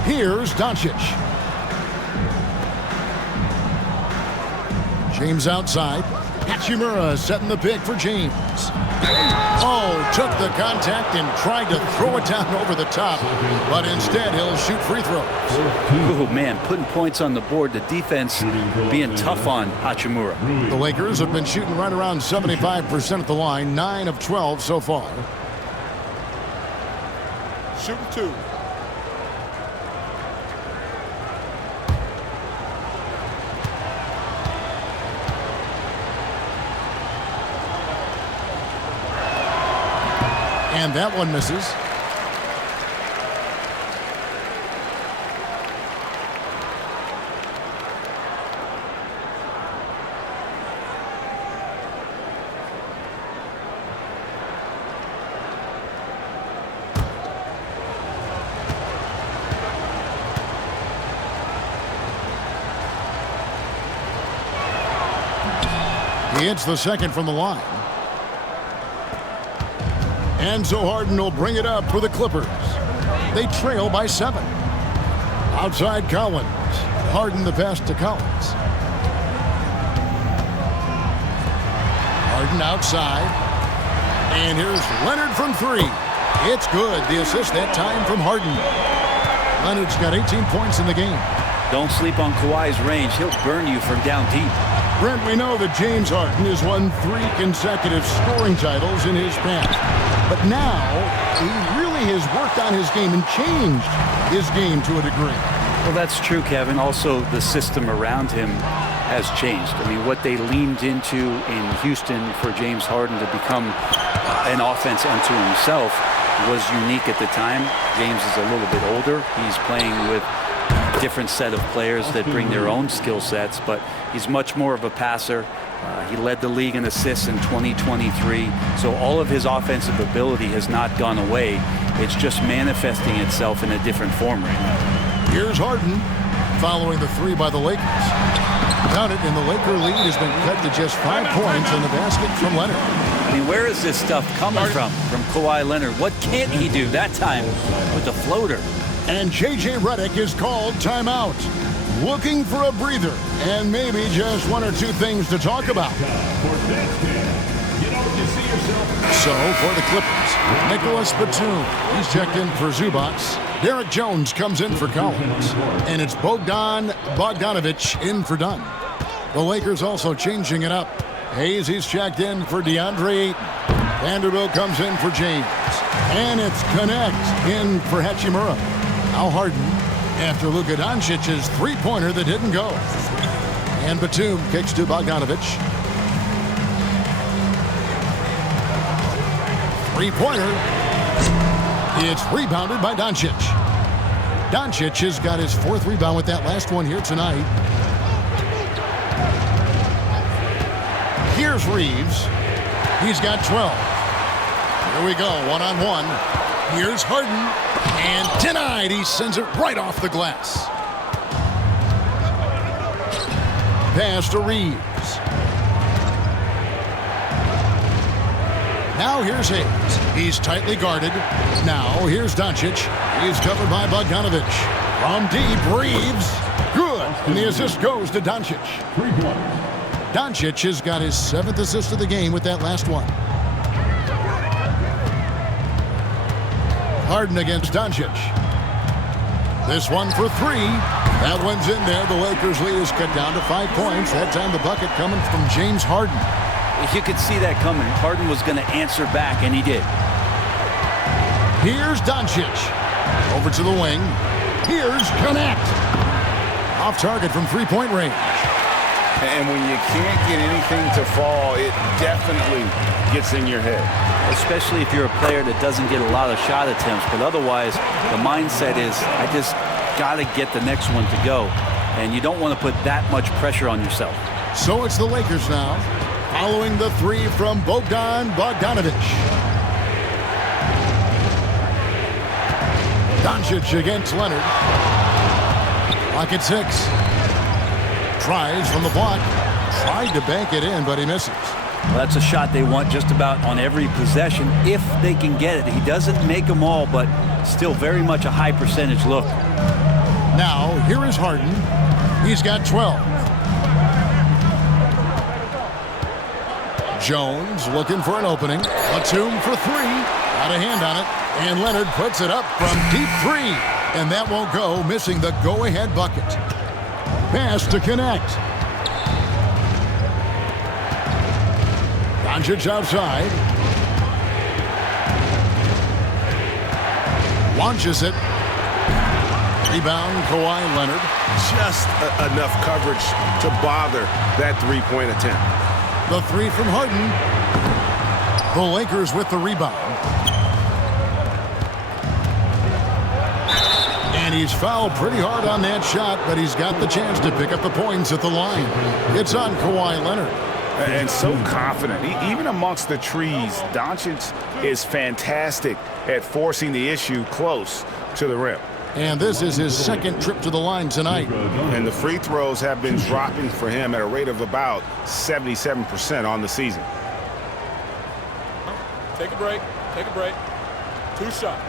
Here's Doncic. James outside. Hachimura setting the pick for James. Oh, took the contact and tried to throw it down over the top, but instead he'll shoot free throws. Oh, man, putting points on the board. The defense being tough on Hachimura. The Lakers have been shooting right around 75% at the line, 9 of 12 so far. Shooting 2. And that one misses. He hits the second from the line. And so Harden will bring it up for the Clippers. They trail by 7. Outside Collins. Harden the pass to Collins. Harden outside. And here's Leonard from 3. It's good. The assist that time from Harden. Leonard's got 18 points in the game. Don't sleep on Kawhi's range. He'll burn you from down deep. Brent, we know that James Harden has won 3 consecutive scoring titles in his past. But now, he has worked on his game and changed his game to a degree. Well, that's true, Kevin. Also, the system around him has changed. I mean, what they leaned into in Houston for James Harden to become an offense unto himself was unique at the time. James is a little bit older. He's playing with a different set of players that bring their own skill sets, but he's much more of a passer. He led the league in assists in 2023, so all of his offensive ability has not gone away. It's just manifesting itself in a different form right now. Here's Harden following the three by the Lakers. Count it, and the Laker lead has been cut to just 5 points in the basket from Leonard. I mean, where is this stuff coming from Kawhi Leonard? What can't he do that time with the floater? And J.J. Redick is called timeout. Looking for a breather and maybe just one or two things to talk about. So for the Clippers, Nicholas Batum. He's checked in for Zubac. Derek Jones comes in for Collins. And it's Bogdanovic in for Dunn. The Lakers also changing it up. Hayes, he's checked in for DeAndre Ayton. Vanderbilt comes in for James. And it's Connect in for Hachimura. Now Harden after Luka Doncic's three-pointer that didn't go. And Batum kicks to Bogdanovic. Three-pointer. It's rebounded by Doncic. Doncic has got his fourth rebound with that last one here tonight. Here's Reeves. He's got 12. Here we go, one-on-one. Here's Harden. And denied. He sends it right off the glass. Pass to Reeves. Now here's Hayes. He's tightly guarded. Now here's Doncic. He's covered by Bogdanovic. From deep, Reeves. Good. And the assist goes to Doncic. Doncic has got his 7th assist of the game with that last one. Harden against Doncic. This one for three. That one's in there. The Lakers lead is cut down to 5 points. That time the bucket coming from James Harden. You could see that coming. Harden was going to answer back, and he did. Here's Doncic. Over to the wing. Here's Connect. Off target from three-point range. And when you can't get anything to fall, it definitely gets in your head. Especially if you're a player that doesn't get a lot of shot attempts. But otherwise, the mindset is, I just got to get the next one to go. And you don't want to put that much pressure on yourself. So it's the Lakers now, following the three from Bogdanovic. Doncic against Leonard. Clock at 6. Tries from the block. Tried to bank it in, but he misses. Well, that's a shot they want just about on every possession if they can get it. He doesn't make them all, but still very much a high percentage look. Now, here is Harden. He's got 12. Jones looking for an opening. Batum for three. Got a hand on it. And Leonard puts it up from deep three. And that won't go, missing the go-ahead bucket. Pass to Connect. Doncic outside. Launches it. Rebound, Kawhi Leonard. Just enough coverage to bother that three-point attempt. The three from Harden. The Lakers with the rebound. And he's fouled pretty hard on that shot, but he's got the chance to pick up the points at the line. It's on Kawhi Leonard. And so confident. Even amongst the trees, Doncic is fantastic at forcing the issue close to the rim. And this is his second trip to the line tonight. And the free throws have been dropping for him at a rate of about 77% on the season. Take a break. Take a break. 2 shots.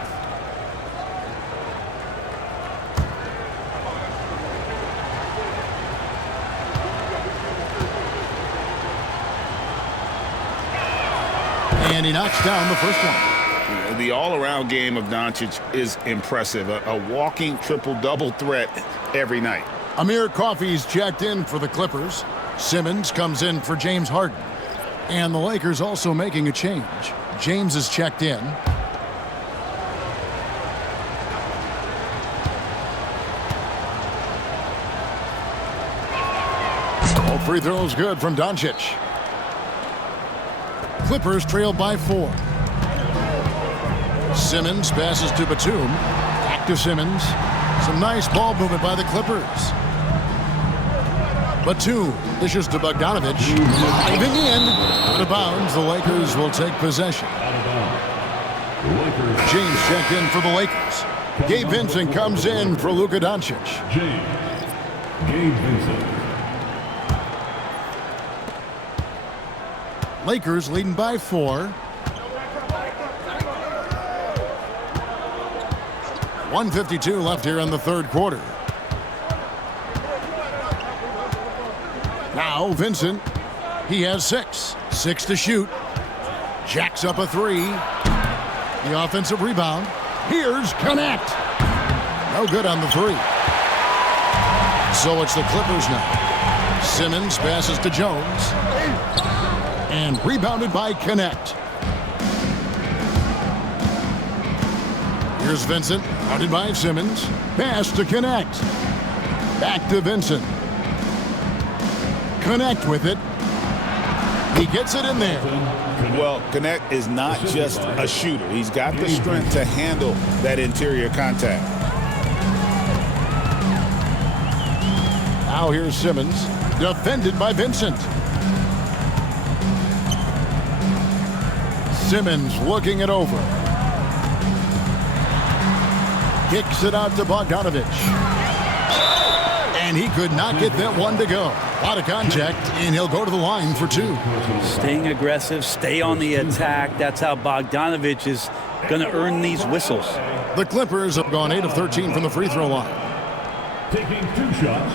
And he knocks down the first one. The all-around game of Doncic is impressive. A walking triple-double threat every night. Amir Coffey's checked in for the Clippers. Simmons comes in for James Harden. And the Lakers also making a change. James is checked in. No free throws good from Doncic. Clippers trail by 4. Simmons passes to Batum. Back to Simmons. Some nice ball movement by the Clippers. Batum dishes to Bogdanovich. Diving in. Out of bounds. The Lakers will take possession. James checked in for the Lakers. Gabe Vincent comes in for Luka Doncic. Gabe Vincent. Lakers leading by 4. 1:52 left here in the third quarter. Now Vincent, he has 6. 6 to shoot. Jacks up a 3. The offensive rebound. Here's Connect. No good on the 3. So it's the Clippers now. Simmons passes to Jones. And rebounded by Connect. Here's Vincent, guarded by Simmons. Pass to Connect. Back to Vincent. Connect with it. He gets it in there. Well, Connect is not just a shooter. He's got the strength to handle that interior contact. Now here's Simmons, defended by Vincent. Simmons looking it over. Kicks it out to Bogdanovich. And he could not get that one to go. A lot of contact, and he'll go to the line for 2. Staying aggressive, stay on the attack. That's how Bogdanovich is going to earn these whistles. The Clippers have gone 8 of 13 from the free throw line. Taking 2 shots.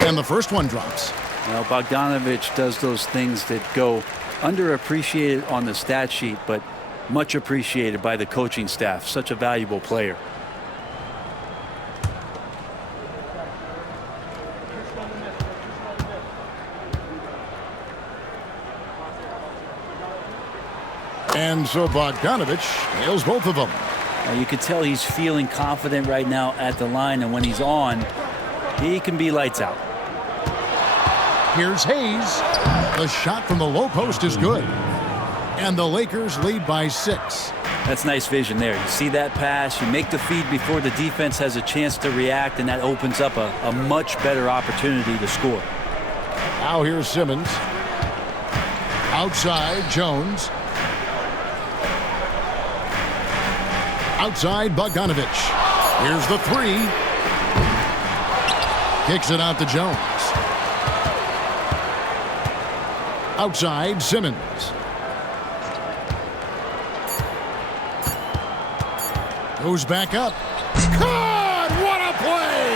And the first one drops. Well, Bogdanovich does those things that go underappreciated on the stat sheet, but much appreciated by the coaching staff. Such a valuable player. And so Bogdanovich nails both of them. You can tell he's feeling confident right now at the line, and when he's on, he can be lights out. Here's Hayes. The shot from the low post is good. And the Lakers lead by 6. That's nice vision there. You see that pass, you make the feed before the defense has a chance to react, and that opens up a much better opportunity to score. Now here's Simmons. Outside, Jones. Outside, Bogdanovich. Here's the 3. Kicks it out to Jones. Outside, Simmons. Goes back up. God, what a play!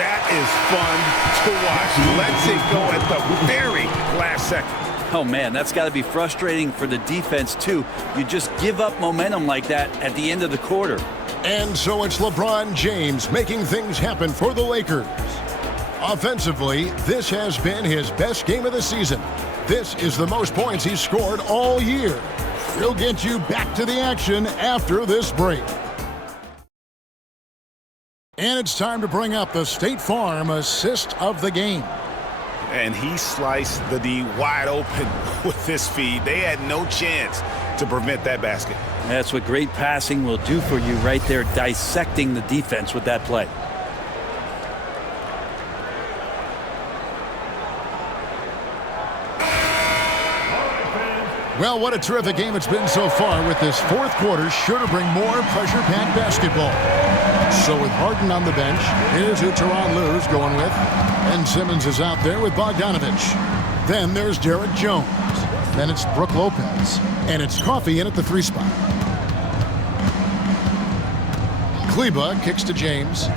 That is fun to watch. Lets it go at the very last second. Oh, man, that's got to be frustrating for the defense, too. You just give up momentum like that at the end of the quarter. And so it's LeBron James making things happen for the Lakers. Offensively, this has been his best game of the season. This is the most points he's scored all year. We'll get you back to the action after this break. And it's time to bring up the State Farm assist of the game. And he sliced the D wide open with this feed. They had no chance to prevent that basket. That's what great passing will do for you right there, dissecting the defense with that play. Well, what a terrific game it's been so far, with this fourth quarter sure to bring more pressure-packed basketball. So with Harden on the bench, here's who Tyronn Lue's going with. And Simmons is out there with Bogdanovich. Then there's Derek Jones. Then it's Brook Lopez. And it's Coffey in at the 3 spot. Kleba kicks to James.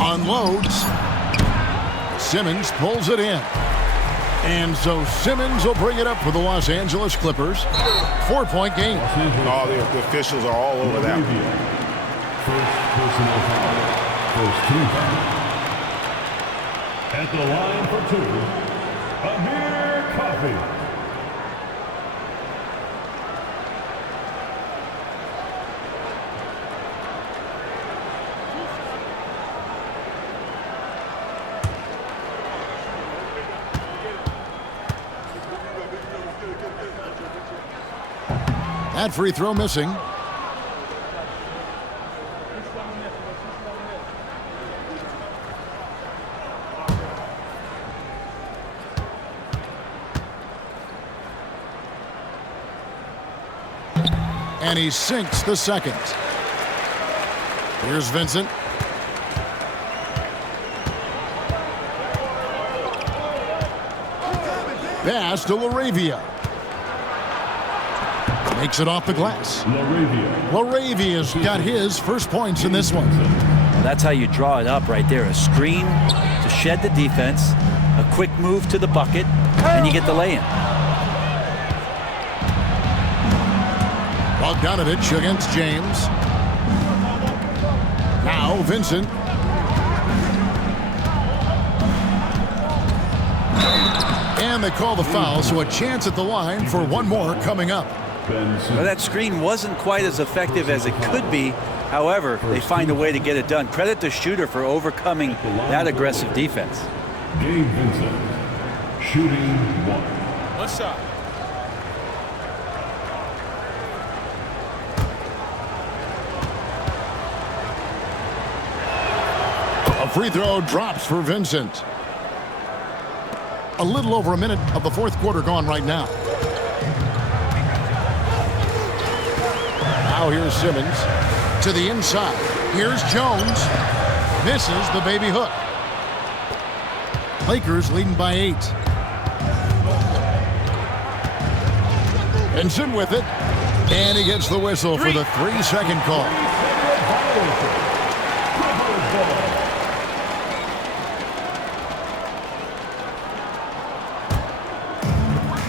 Unloads. Simmons pulls it in. And so Simmons will bring it up for the Los Angeles Clippers. 4-point game. All the officials are all over that. First personal foul. First team foul. At the line for two, Amir Coffey. That free throw missing. And he sinks the second. Here's Vincent. Pass to Laravia. Makes it off the glass. Laravia's got his first points in this one. Well, that's how you draw it up right there. A screen to shed the defense, a quick move to the bucket, and you get the lay-in. Bogdanovich against James. Now Vincent. And they call the foul, so a chance at the line for one more coming up. Well, that screen wasn't quite as effective as it could be. However, they find a way to get it done. Credit the shooter for overcoming that aggressive defense. Gabe Vincent, shooting one. One shot. A free throw drops for Vincent. A little over a minute of the fourth quarter gone right now. Now here's Simmons to the inside. Here's Jones. Misses the baby hook. Lakers leading by 8. Vincent with it. And he gets the whistle for the 3-second call.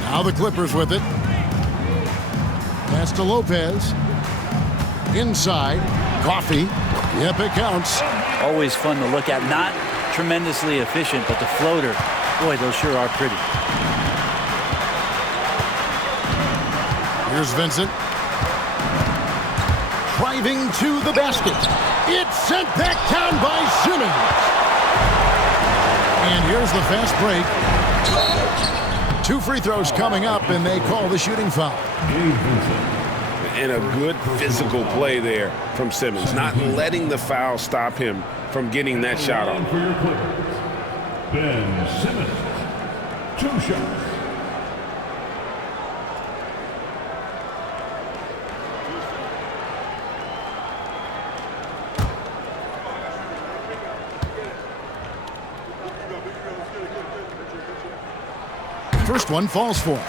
Now the Clippers with it. Pass to Lopez. Inside. Coffee. Yep, it counts. Always fun to look at. Not tremendously efficient, but the floater, boy, those sure are pretty. Here's Vincent. Driving to the basket. It's sent back down by Simmons. And here's the fast break. 2 free throws coming up, and they call the shooting foul. And a good physical play there from Simmons, not letting the foul stop him from getting that shot off. For your Clippers, Ben Simmons, 2 shots. First one falls for him.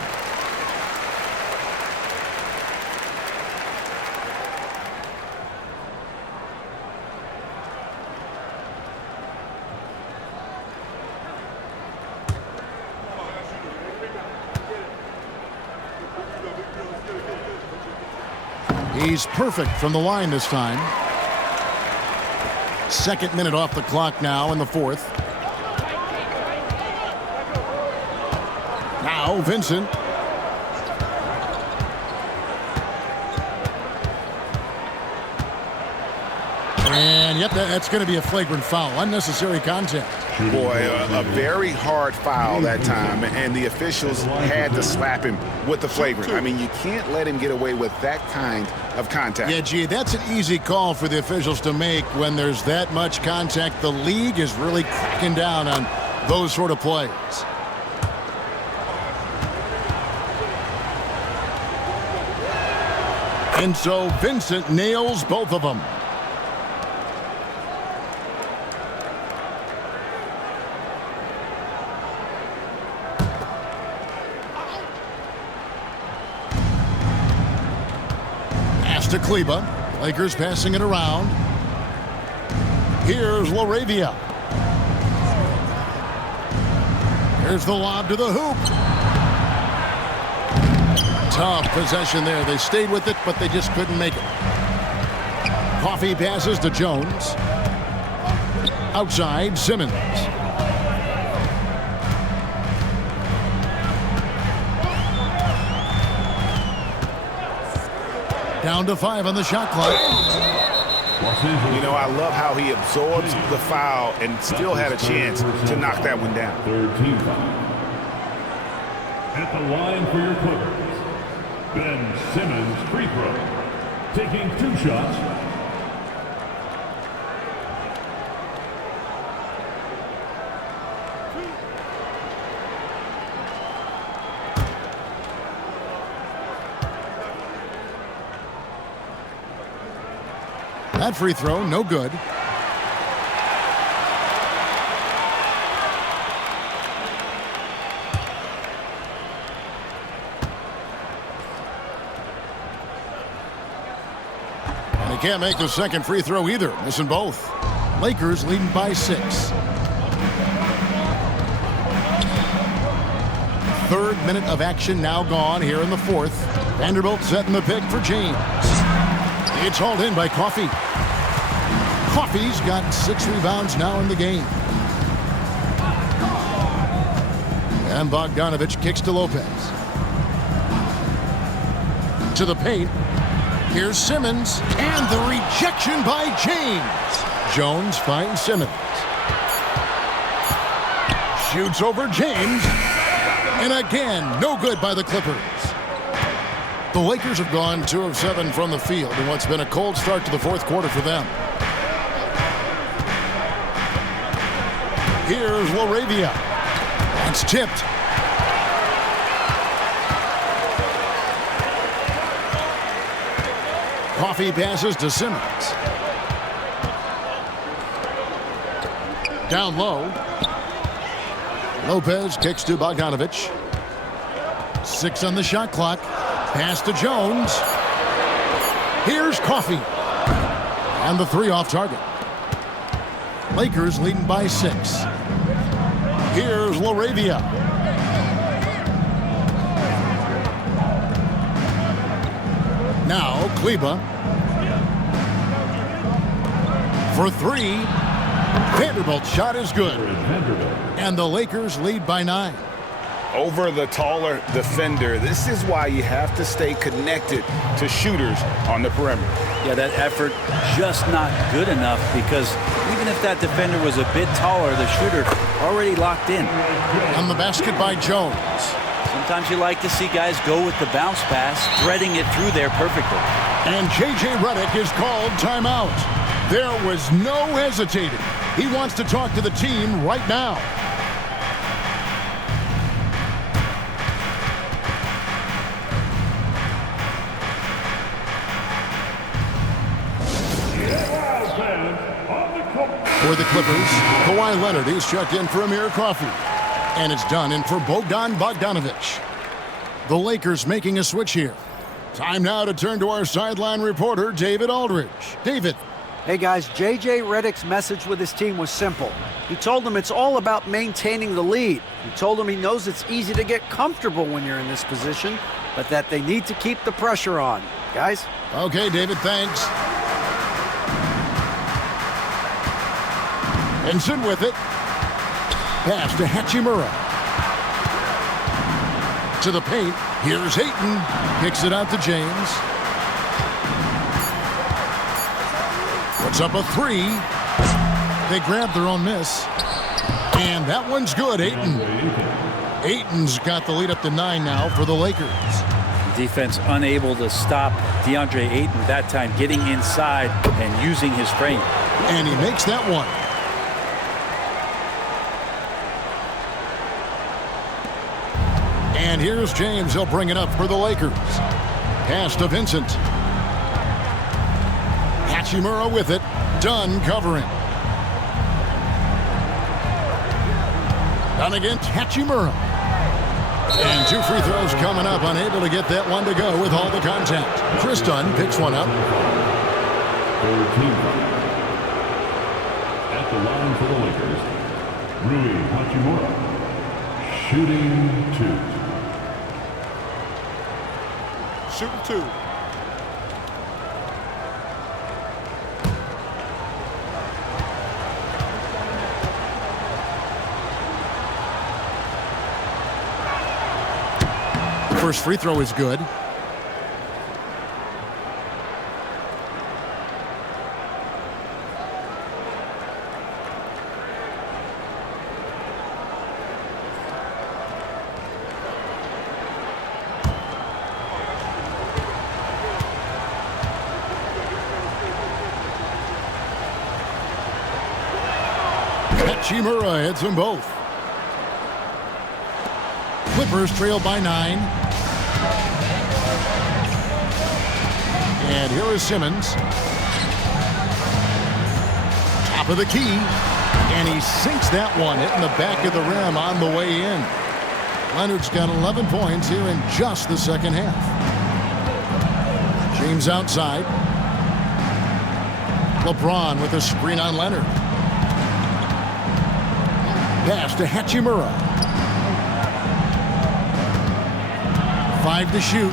He's perfect from the line this time. 2nd minute off the clock now in the 4th. Now Vincent. And yep, that's going to be a flagrant foul. Unnecessary contact. Boy, a very hard foul that time, and the officials had to slap him with the flagrant. I mean, you can't let him get away with that kind of contact. Yeah, gee, that's an easy call for the officials to make when there's that much contact. The league is really cracking down on those sort of plays. And so Vincent nails both of them. Pass to Kleba. Lakers passing it around. Here's Laravia. Here's the lob to the hoop. Tough possession there. They stayed with it, but they just couldn't make it. Coffee passes to Jones. Outside, Simmons. Down to 5 on the shot clock. You know, I love how he absorbs the foul and still had a chance to knock that one down. Third team foul. At the line for your Clippers, Ben Simmons free throw. Taking 2 shots. That free throw, no good. And he can't make the second free throw either, missing both. Lakers leading by 6. Third minute of action now gone here in the fourth. Vanderbilt setting the pick for James. It's hauled in by Coffey. Coffey's got 6 rebounds now in the game. And Bogdanovich kicks to Lopez. To the paint. Here's Simmons. And the rejection by James. Jones finds Simmons. Shoots over James. And again, no good by the Clippers. The Lakers have gone 2 of 7 from the field in what's been a cold start to the fourth quarter for them. Here's Laravia. It's tipped. Coffey passes to Simmons. Down low. Lopez kicks to Bogdanovich. 6 on the shot clock. Pass to Jones. Here's Coffey. And the 3 off target. Lakers leading by 6. Here's Laravia. Now Kleba. For 3. Vanderbilt's shot is good. And the Lakers lead by 9. Over the taller defender. This is why you have to stay connected to shooters on the perimeter. Yeah, that effort just not good enough because even if that defender was a bit taller, the shooter already locked in. On the basket by Jones. Sometimes you like to see guys go with the bounce pass, threading it through there perfectly. And J.J. Redick is called timeout. There was no hesitating. He wants to talk to the team right now. For the Clippers, Kawhi Leonard is checked in for Amir Coffey. And it's done in for Bogdanovich. The Lakers making a switch here. Time now to turn to our sideline reporter, David Aldridge. David. Hey guys, J.J. Redick's message with his team was simple. He told them it's all about maintaining the lead. He told them he knows it's easy to get comfortable when you're in this position, but that they need to keep the pressure on. Guys? Okay, David, thanks. Benson with it. Pass to Hachimura. To the paint. Here's Ayton. Kicks it out to James. Puts up a 3. They grab their own miss. And that one's good, Ayton. Ayton's got the lead up to 9 now for the Lakers. Defense unable to stop DeAndre Ayton that time, getting inside and using his frame. And he makes that one. And here's James. He'll bring it up for the Lakers. Pass to Vincent. Hachimura with it. Dunn covering. Dunn against Hachimura. And 2 free throws coming up. Unable to get that one to go with all the contact. Chris Dunn picks one up. Third team foul. At the line for the Lakers, Rui Hachimura. Shooting 2. Shooting 2. First free throw is good. Hachimura hits them both. Clippers trail by 9. And here is Simmons. Top of the key. And he sinks that one, hitting the back of the rim on the way in. Leonard's got 11 points here in just the second half. James outside. LeBron with a screen on Leonard. Pass to Hachimura. 5 to shoot.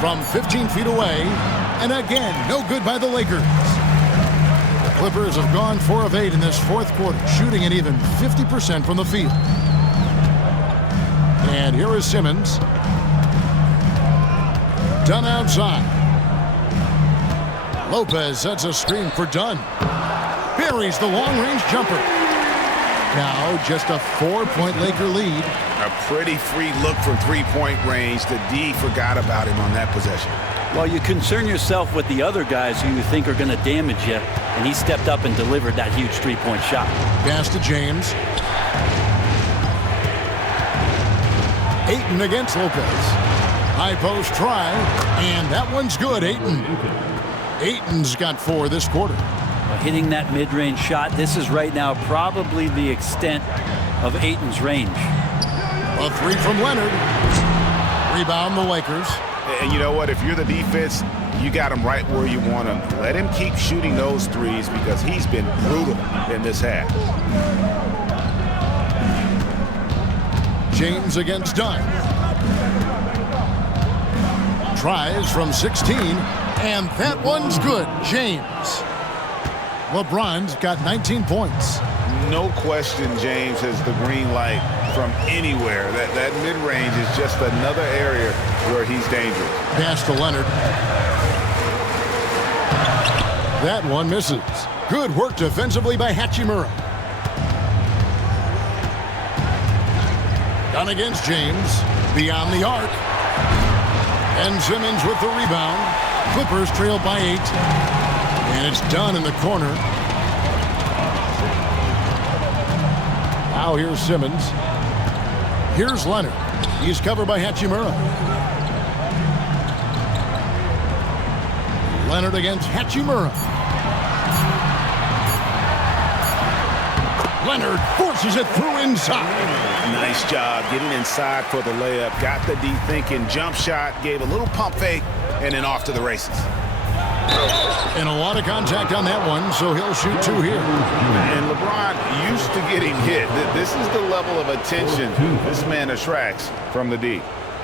From 15 feet away. And again, no good by the Lakers. The Clippers have gone 4 of 8 in this fourth quarter, shooting at even 50% from the field. And here is Simmons. Dunn outside. Lopez sets a screen for Dunn. Buries the long-range jumper. Now just a 4-point Laker lead. A pretty free look from three-point range. The D forgot about him on that possession. Well, you concern yourself with the other guys who you think are going to damage you, and he stepped up and delivered that huge three-point shot. Pass to James. Ayton against Lopez. High post try, and that one's good, Ayton. Ayton's got 4 this quarter. Hitting that mid-range shot, this is right now probably the extent of Ayton's range. A 3 from Leonard. Rebound the Lakers. And you know what? If you're the defense, you got him right where you want him. Let him keep shooting those threes because he's been brutal in this half. James against Dunn. Tries from 16, and that one's good. James. LeBron's got 19 points. No question James has the green light from anywhere. That mid-range is just another area where he's dangerous. Pass to Leonard. That one misses. Good work defensively by Hachimura. Done against James. Beyond the arc. And Simmons with the rebound. Clippers trail by 8. And it's done in the corner. Now here's Simmons. Here's Leonard. He's covered by Hachimura. Leonard against Hachimura. Leonard forces it through inside. Nice job getting inside for the layup. Got the D thinking. Jump shot. Gave a little pump fake. And then off to the races. And a lot of contact on that one, so he'll shoot 2 here. And LeBron used to getting hit. This is the level of attention this man attracts from the D.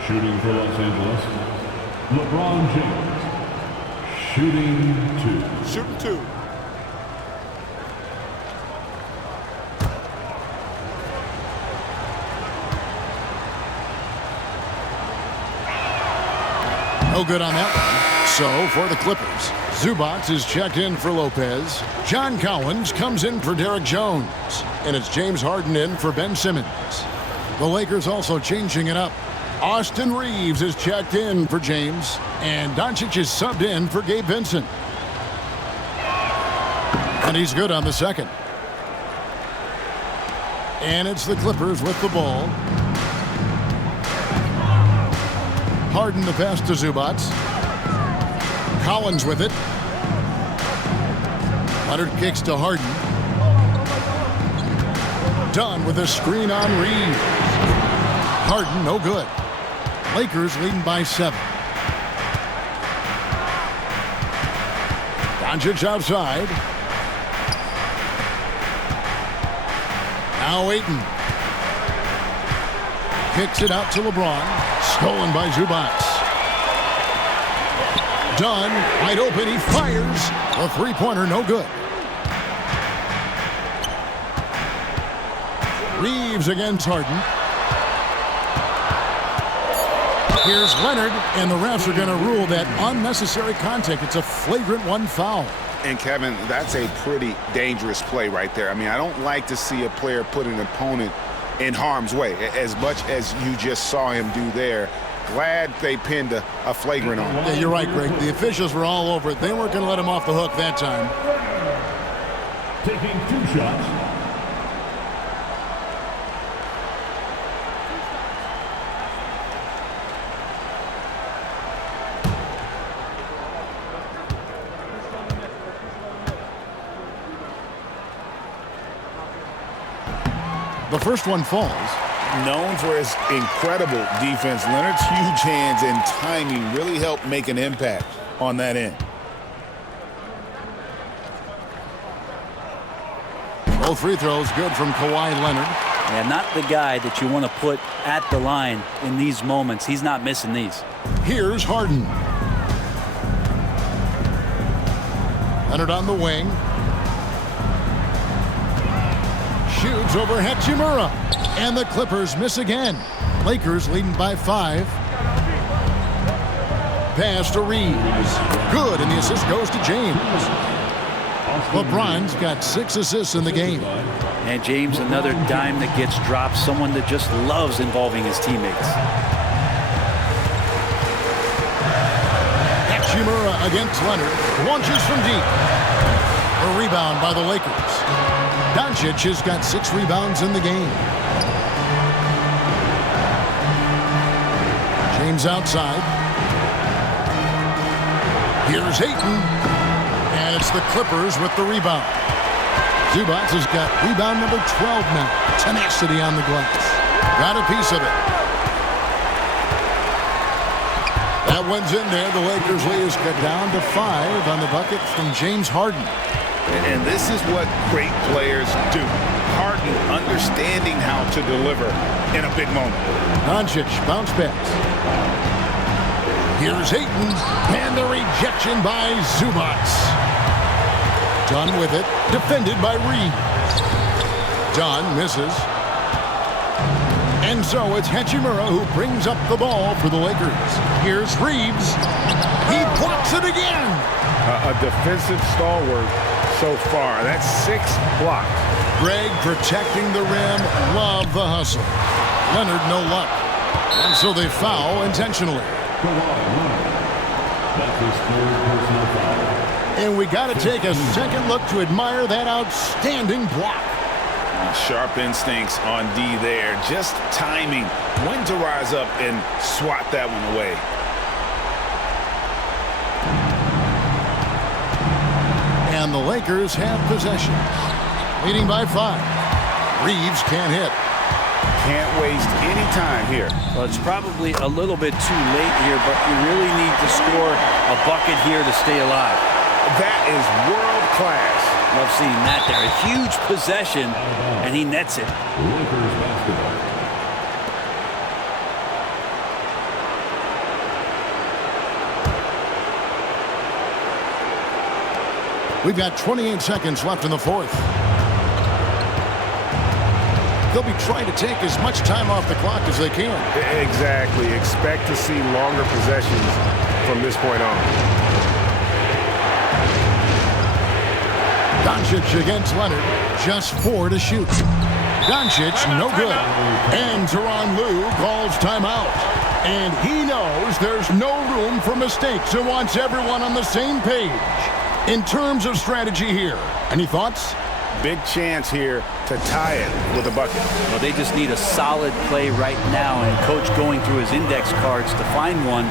Shooting for Los Angeles, LeBron James. Shooting 2. Shooting 2. No good on that one. So for the Clippers, Zubac is checked in for Lopez. John Collins comes in for Derek Jones. And it's James Harden in for Ben Simmons. The Lakers also changing it up. Austin Reeves is checked in for James. And Doncic is subbed in for Gabe Vincent. And he's good on the second. And it's the Clippers with the ball. Harden the pass to Zubac. Collins with it. Leonard kicks to Harden. Dunn with a screen on Reeves. Harden, no good. Lakers leading by 7. Doncic outside. Now Ayton. Kicks it out to LeBron. Stolen by Zubac. Dunn, wide open, he fires. A three-pointer, no good. Reeves against Harden. Here's Leonard, and the refs are going to rule that unnecessary contact. It's a flagrant 1 foul. And Kevin, that's a pretty dangerous play right there. I mean, I don't like to see a player put an opponent in harm's way, as much as you just saw him do there. Glad they pinned a flagrant on him. Yeah, you're right, Greg. The officials were all over it. They weren't going to let him off the hook that time. taking 2 shots. The first one falls. Known for his incredible defense, Leonard's huge hands and timing really helped make an impact on that end. Both free throws good from Kawhi Leonard. Yeah, not the guy that you want to put at the line in these moments. He's not missing these. Here's Harden. Leonard on the wing. Shoots over Hachimura. And the Clippers miss again. Lakers leading by 5. Pass to Reeves. Good, and the assist goes to James. LeBron's got 6 assists in the game. And James, another dime that gets dropped. Someone that just loves involving his teammates. Hachimura against Leonard. Launches from deep. A rebound by the Lakers. Doncic has got 6 rebounds in the game. James outside. Here's Ayton. And it's the Clippers with the rebound. Zubac has got rebound number 12 now. Tenacity on the glass. Got a piece of it. That one's in there. The Lakers lead is cut down to 5 on the bucket from James Harden. And this is what great players do. Harden understanding how to deliver in a big moment. Doncic bounce pass. Here's Ayton, and the rejection by Zubac. Dunn with it, defended by Reeves. Dunn misses. And so it's Hachimura who brings up the ball for the Lakers. Here's Reeves. He blocks it again. A defensive stalwart so far. That's 6 blocks. Greg protecting the rim. Love the hustle. Leonard no luck. And so they foul intentionally. That's his 3rd personal foul. And we got to take a second look to admire that outstanding block. Sharp instincts on D there. Just timing when to rise up and swat that one away. And the Lakers have possession. Leading by 5. Reeves can't hit. Can't waste any time here. Well, it's probably a little bit too late here, but you really need to score a bucket here to stay alive. That is world class. Love seeing that there. A huge possession, and he nets it. Lakers basketball. We've got 28 seconds left in the 4th. They'll be trying to take as much time off the clock as they can. Exactly. Expect to see longer possessions from this point on. Doncic against Leonard. Just 4 to shoot. Doncic, no good. And Tyronn Lue calls timeout. And he knows there's no room for mistakes and wants everyone on the same page. In terms of strategy here, any thoughts? Big chance here to tie it with a bucket. Well, they just need a solid play right now, and Coach going through his index cards to find one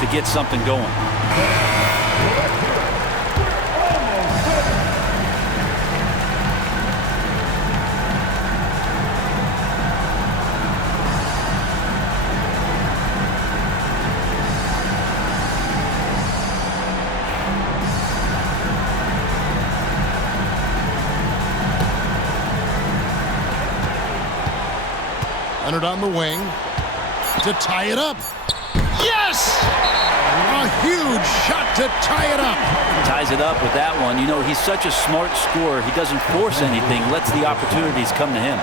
to get something going. Leonard on the wing to tie it up. Yes! A huge shot to tie it up. Ties it up with that one. You know, he's such a smart scorer. He doesn't force anything, lets the opportunities come to him.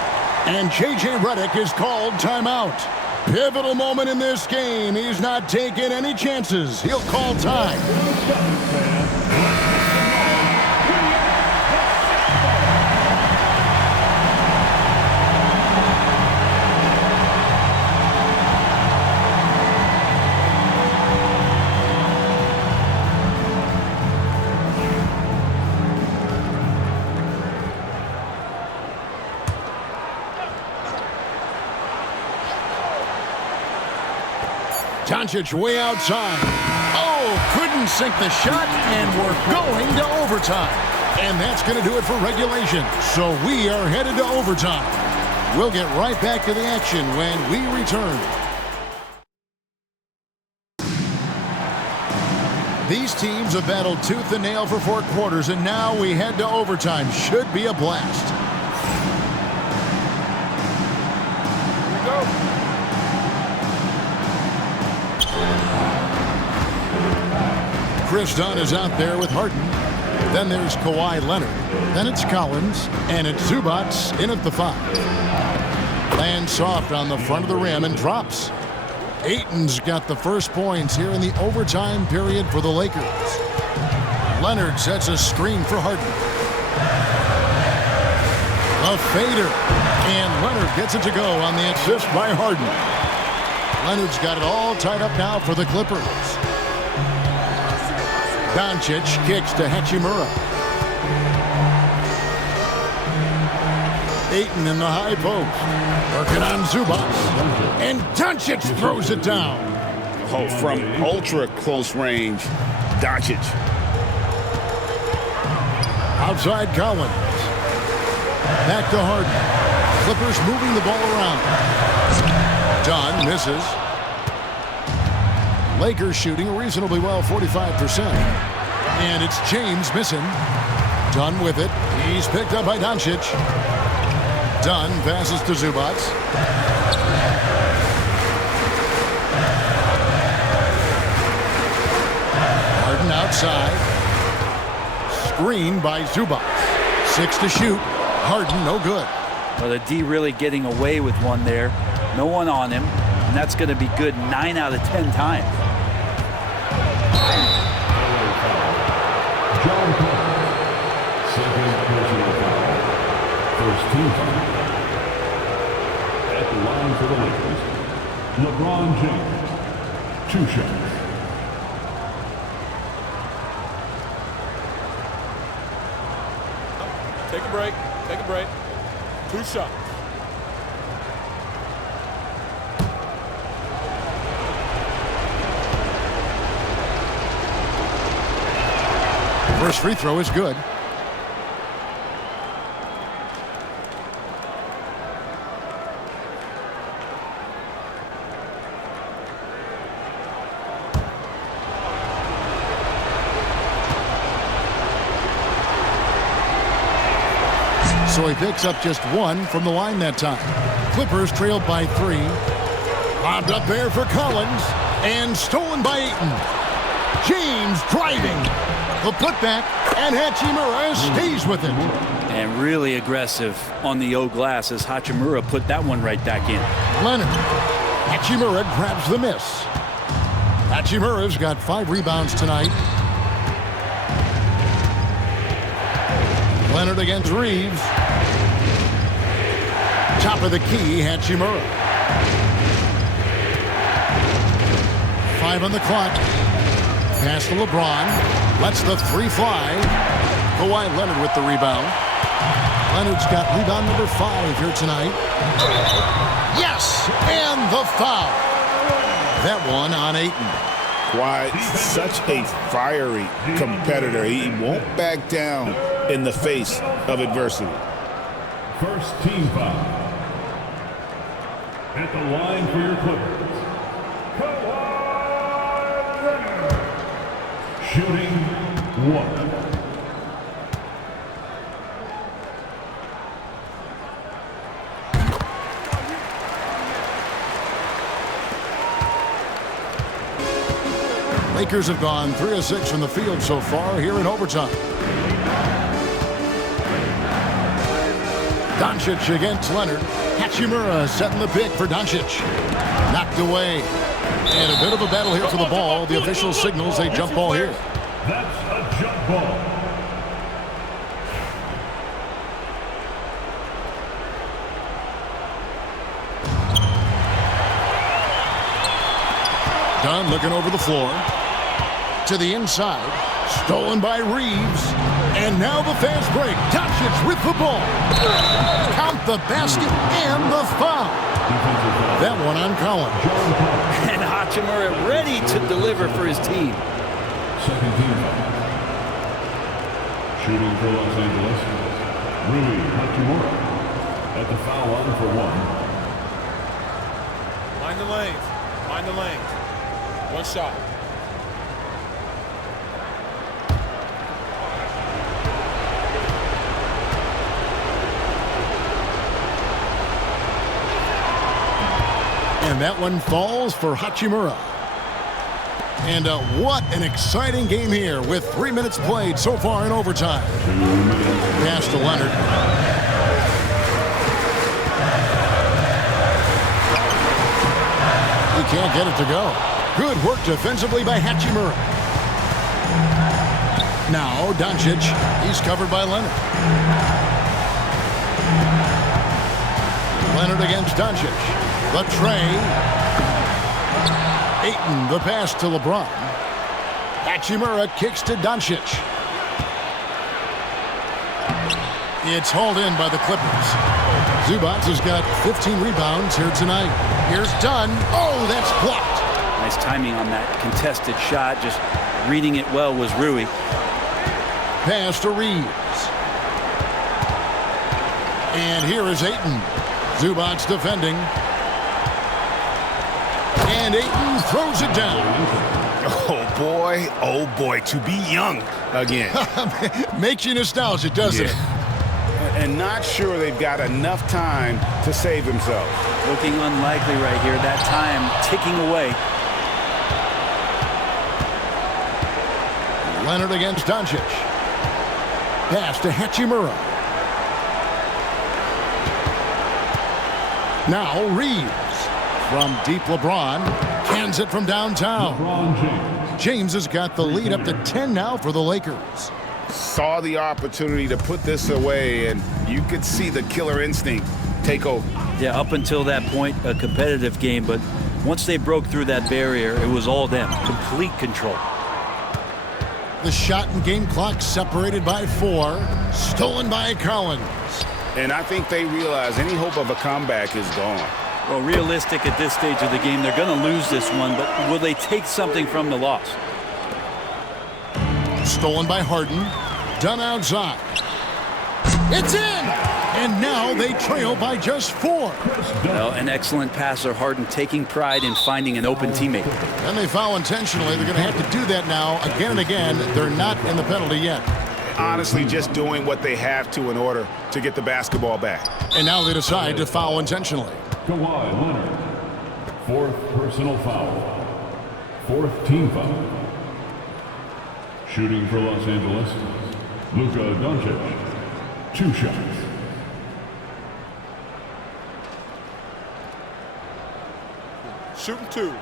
And J.J. Redick is called timeout. Pivotal moment in this game. He's not taking any chances. He'll call time. Doncic way outside. Oh, couldn't sink the shot, and we're going to overtime. And that's going to do it for regulation. So we are headed to overtime. We'll get right back to the action when we return. These teams have battled tooth and nail for 4 quarters, and now we head to overtime. Should be a blast. Chris Dunn is out there with Harden. Then there's Kawhi Leonard. Then it's Collins. And it's Zubac in at the 5. Lands soft on the front of the rim and drops. Ayton's got the first points here in the overtime period for the Lakers. Leonard sets a screen for Harden. A fader. And Leonard gets it to go on the assist by Harden. Leonard's got it all tied up now for the Clippers. Doncic kicks to Hachimura. Ayton in the high post. Working on Zubac. And Doncic throws it down. Oh, from ultra close range, Doncic. Outside Collins. Back to Harden. Clippers moving the ball around. Dunn misses. Lakers shooting reasonably well, 45%. And it's James missing. Dunn with it. He's picked up by Doncic. Dunn passes to Zubac. Harden outside. Screen by Zubac. 6 to shoot. Harden no good. Well, the D really getting away with one there. No one on him. And that's going to be good 9 out of 10 times. John Collins, second personal foul. First team foul. At the line for the Lakers, LeBron James. 2 shots. Take a break. Take a break. 2 shots. First free throw is good. So he picks up just 1 from the line that time. Clippers trailed by 3. Lobbed up there for Collins. And stolen by Ayton. James driving. The putback, and Hachimura stays with it. And really aggressive on the O glass as Hachimura put that one right back in. Leonard. Hachimura grabs the miss. Hachimura's got 5 rebounds tonight. Leonard against Reeves. Top of the key, Hachimura. 5 on the clock. Pass to LeBron. Lets the 3 fly. Kawhi Leonard with the rebound. Leonard's got rebound number 5 here tonight. Yes! And the foul. That one on Ayton. Kawhi, such a fiery competitor. He won't back down in the face of adversity. First team foul. At the line for your Clippers, Kawhi Leonard. Shooting 1. Lakers have gone 3 of 6 from the field so far here in overtime. Doncic against Leonard. Hachimura setting the pick for Doncic. Knocked away. And a bit of a battle here for the ball. The official signals a jump ball here. That's a jump ball. Dunn looking over the floor. To the inside. Stolen by Reeves. And now the fast break. Doncic with the ball. Count the basket and the foul. That one on Collins. And Hachimura ready to deliver for his team. Second team foul. Shooting for Los Angeles, Rui Hachimura at the foul line for one. Mind the lanes. Mind the lanes. One shot. And that one falls for Hachimura. And what an exciting game here with 3 minutes played so far in overtime. Pass to Leonard. He can't get it to go. Good work defensively by Hachimura. Now Doncic. He's covered by Leonard. Leonard against Doncic. The tray. Ayton, the pass to LeBron. Hachimura kicks to Doncic. It's hauled in by the Clippers. Zubac has got 15 rebounds here tonight. Here's Dunn. Oh, that's blocked. Nice timing on that contested shot. Just reading it well was Rui. Pass to Reeves. And here is Ayton. Zubac defending. And Ayton throws it down. Oh boy, to be young again. Makes you nostalgic, doesn't it? And not sure they've got enough time to save themselves. Looking unlikely right here. That time ticking away. Leonard against Doncic. Pass to Hachimura. Now Reeves. From deep, LeBron cans it from downtown. James has got the lead up to 10 now for the Lakers. Saw the opportunity to put this away, and you could see the killer instinct take over. Yeah, up until that point, a competitive game, but once they broke through that barrier, it was all them. Complete control. The shot and game clock separated by 4. Stolen by Collins. And I think they realize any hope of a comeback is gone. Well, realistic at this stage of the game, they're going to lose this one, but will they take something from the loss? Stolen by Harden. Done outside. It's in! And now they trail by just 4. Well, an excellent passer, Harden taking pride in finding an open teammate. And they foul intentionally. They're going to have to do that now again and again. They're not in the penalty yet. Honestly, just doing what they have to in order to get the basketball back. And now they decide to foul intentionally. Kawhi Leonard, fourth personal foul. Fourth team foul. Shooting for Los Angeles, Luka Doncic. 2 shots. Shooting 2.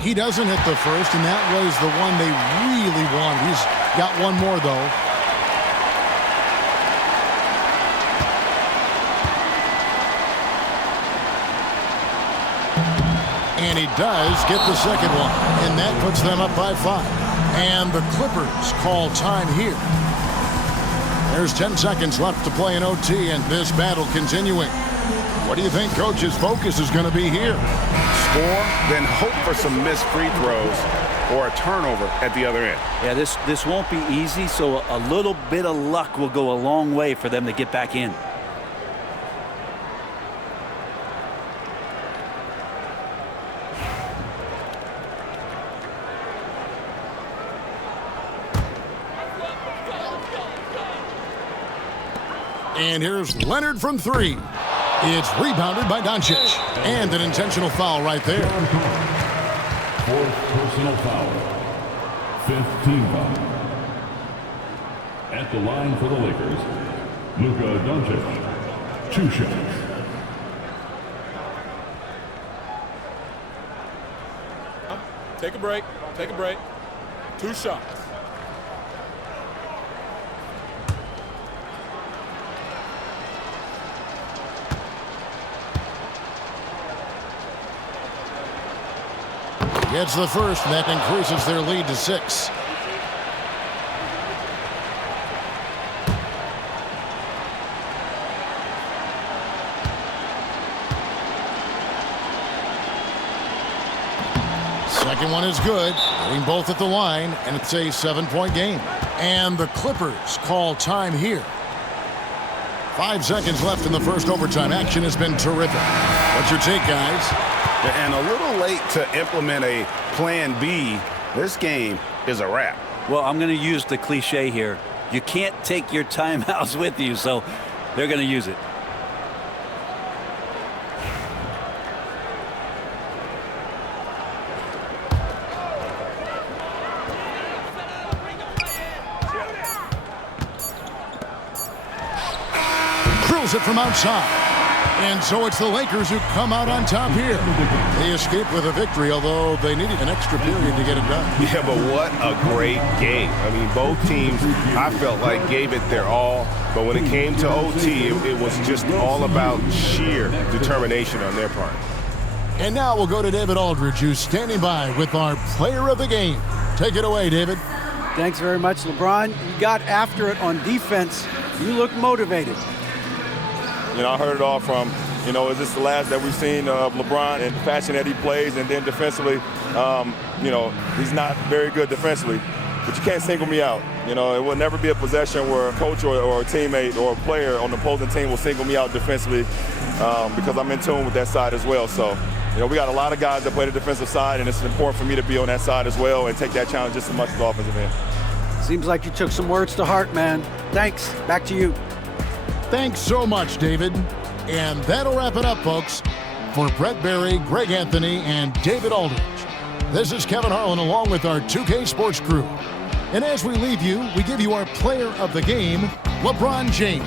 He doesn't hit the first, and that was the one they really wanted. He's got one more, though. And he does get the second one, and that puts them up by 5. And the Clippers call time here. There's 10 seconds left to play in OT, and this battle continuing. What do you think Coach's focus is going to be here? Score, then hope for some missed free throws or a turnover at the other end. Yeah, this won't be easy, so a little bit of luck will go a long way for them to get back in. And here's Leonard from 3. It's rebounded by Doncic. And an intentional foul right there. Fourth personal foul. Fifth team foul. At the line for the Lakers, Luka Doncic. 2 shots. Take a break. Take a break. 2 shots. Gets the first, and that increases their lead to 6. Second one is good, hitting both at the line, and it's a 7-point game. And the Clippers call time here. 5 seconds left in the first overtime. Action has been terrific. What's your take, guys? And a little late to implement a plan B. This game is a wrap. Well, I'm going to use the cliche here. You can't take your timeouts with you, so they're going to use it. It from outside. And so it's the Lakers who come out on top here. They escape with a victory, although they needed an extra period to get it done. Yeah, but what a great game. I mean, both teams, I felt like, gave it their all. But when it came to OT, it was just all about sheer determination on their part. And now we'll go to David Aldridge, who's standing by with our player of the game. Take it away, David. Thanks very much, LeBron. You got after it on defense. You look motivated. You know, I heard it all from, you know, is this the last that we've seen of LeBron and the fashion that he plays? And then defensively, you know, he's not very good defensively, but you can't single me out. You know, it will never be a possession where a coach or a teammate or a player on the opposing team will single me out defensively because I'm in tune with that side as well. So, you know, we got a lot of guys that play the defensive side, and it's important for me to be on that side as well and take that challenge just as much as the offensive end. Seems like you took some words to heart, man. Thanks. Back to you. Thanks so much, David. And that'll wrap it up, folks. For Brett Barry, Greg Anthony, and David Aldridge, this is Kevin Harlan along with our 2K Sports crew. And as we leave you, we give you our player of the game, LeBron James.